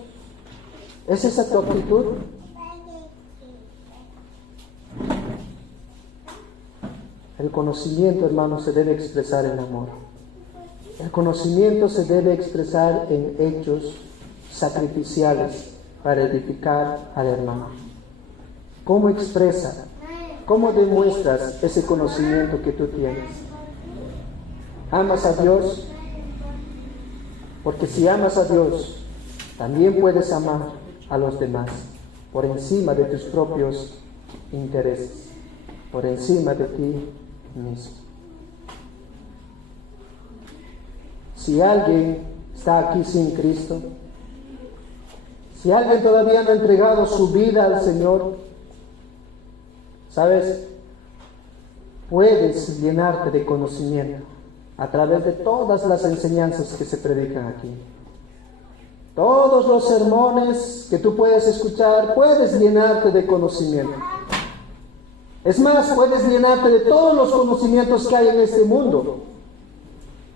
¿Es esa tu actitud? El conocimiento, hermano, se debe expresar en amor. El conocimiento se debe expresar en hechos sacrificiales para edificar al hermano. ¿Cómo expresa? ¿Cómo demuestras ese conocimiento que tú tienes? ¿Amas a Dios? Porque si amas a Dios, también puedes amar a los demás por encima de tus propios intereses, por encima de ti mismo. Si alguien está aquí sin Cristo, si alguien todavía no ha entregado su vida al Señor, ¿sabes? Puedes llenarte de conocimiento a través de todas las enseñanzas que se predican aquí. Todos los sermones que tú puedes escuchar, puedes llenarte de conocimiento. Es más, puedes llenarte de todos los conocimientos que hay en este mundo,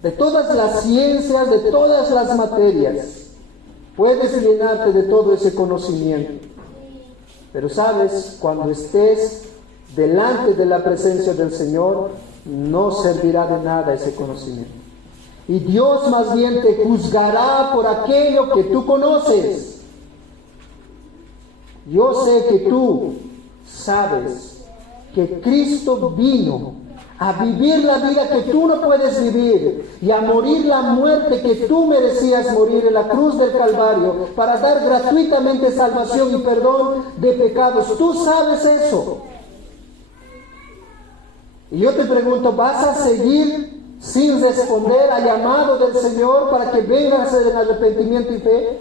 de todas las ciencias, de todas las materias. Puedes llenarte de todo ese conocimiento. Pero sabes, cuando estés delante de la presencia del Señor, no servirá de nada ese conocimiento. Y Dios más bien te juzgará por aquello que tú conoces. Yo sé que tú sabes que Cristo vino a vivir la vida que tú no puedes vivir y a morir la muerte que tú merecías morir en la cruz del Calvario para dar gratuitamente salvación y perdón de pecados. Tú sabes eso. Y yo te pregunto, ¿vas a seguir sin responder al llamado del Señor para que vengas en arrepentimiento y fe?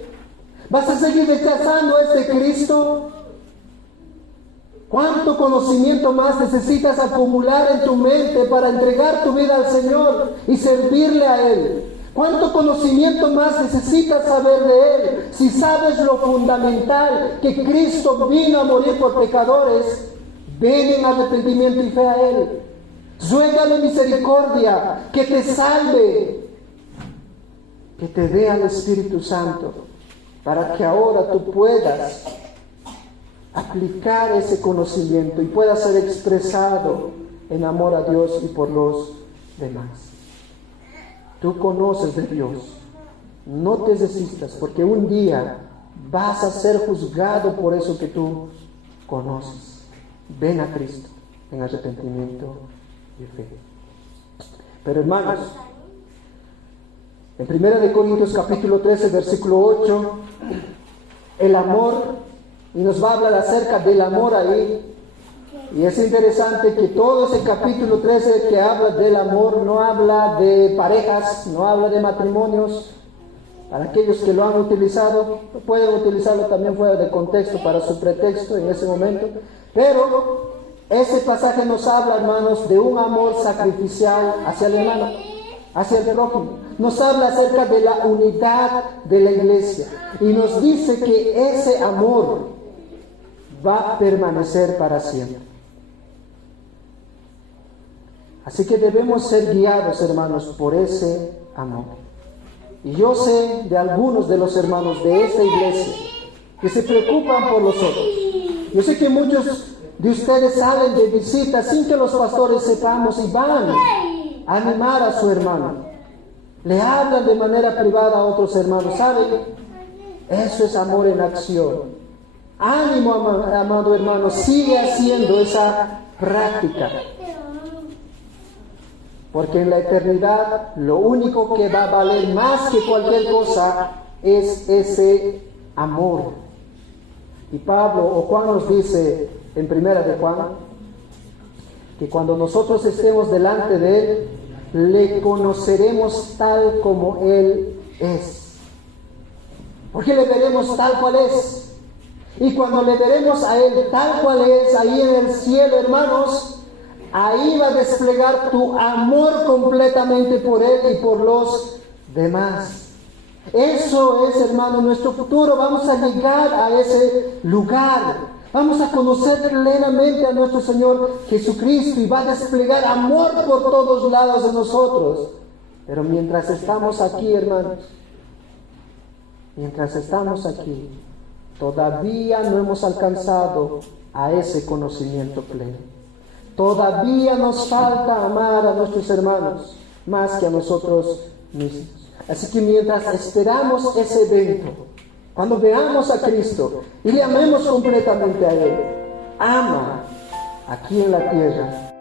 ¿Vas a seguir rechazando a este Cristo? ¿Cuánto conocimiento más necesitas acumular en tu mente para entregar tu vida al Señor y servirle a Él? ¿Cuánto conocimiento más necesitas saber de Él si sabes lo fundamental que Cristo vino a morir por pecadores? Ven en arrepentimiento y fe a Él. Ruégale misericordia, que te salve, que te dé al Espíritu Santo, para que ahora tú puedas aplicar ese conocimiento y pueda ser expresado en amor a Dios y por los demás. Tú conoces de Dios, no te desistas, porque un día vas a ser juzgado por eso que tú conoces. Ven a Cristo en arrepentimiento y fe. Pero hermanos, en 1 Corintios capítulo 13, versículo 8, el amor, y nos va a hablar acerca del amor ahí. Y es interesante que todo ese capítulo 13 que habla del amor no habla de parejas, no habla de matrimonios. Para aquellos que lo han utilizado, pueden utilizarlo también fuera de contexto para su pretexto en ese momento. Pero ese pasaje nos habla, hermanos, de un amor sacrificial hacia el hermano, hacia el prójimo. Nos habla acerca de la unidad de la iglesia. Y nos dice que ese amor va a permanecer para siempre. Así que debemos ser guiados, hermanos, por ese amor. Y yo sé de algunos de los hermanos de esta iglesia que se preocupan por los otros. Yo sé que muchos de ustedes salen de visita sin que los pastores sepamos y van a animar a su hermano. Le hablan de manera privada a otros hermanos. ¿Saben? Eso es amor en acción. Ánimo, amado hermano, sigue haciendo esa práctica. Porque en la eternidad lo único que va a valer más que cualquier cosa es ese amor. Y Pablo o Juan nos dice en 1 de Juan que cuando nosotros estemos delante de Él, le conoceremos tal como Él es. Porque le veremos tal cual es. Y cuando le veremos a Él tal cual es, ahí en el cielo, hermanos, ahí va a desplegar tu amor completamente por Él y por los demás. Eso es, hermano, nuestro futuro. Vamos a llegar a ese lugar. Vamos a conocer plenamente a nuestro Señor Jesucristo y va a desplegar amor por todos lados de nosotros. Pero mientras estamos aquí, hermanos, mientras estamos aquí, todavía no hemos alcanzado a ese conocimiento pleno. Todavía nos falta amar a nuestros hermanos más que a nosotros mismos. Así que mientras esperamos ese evento, cuando veamos a Cristo y le amemos completamente a Él, ama aquí en la tierra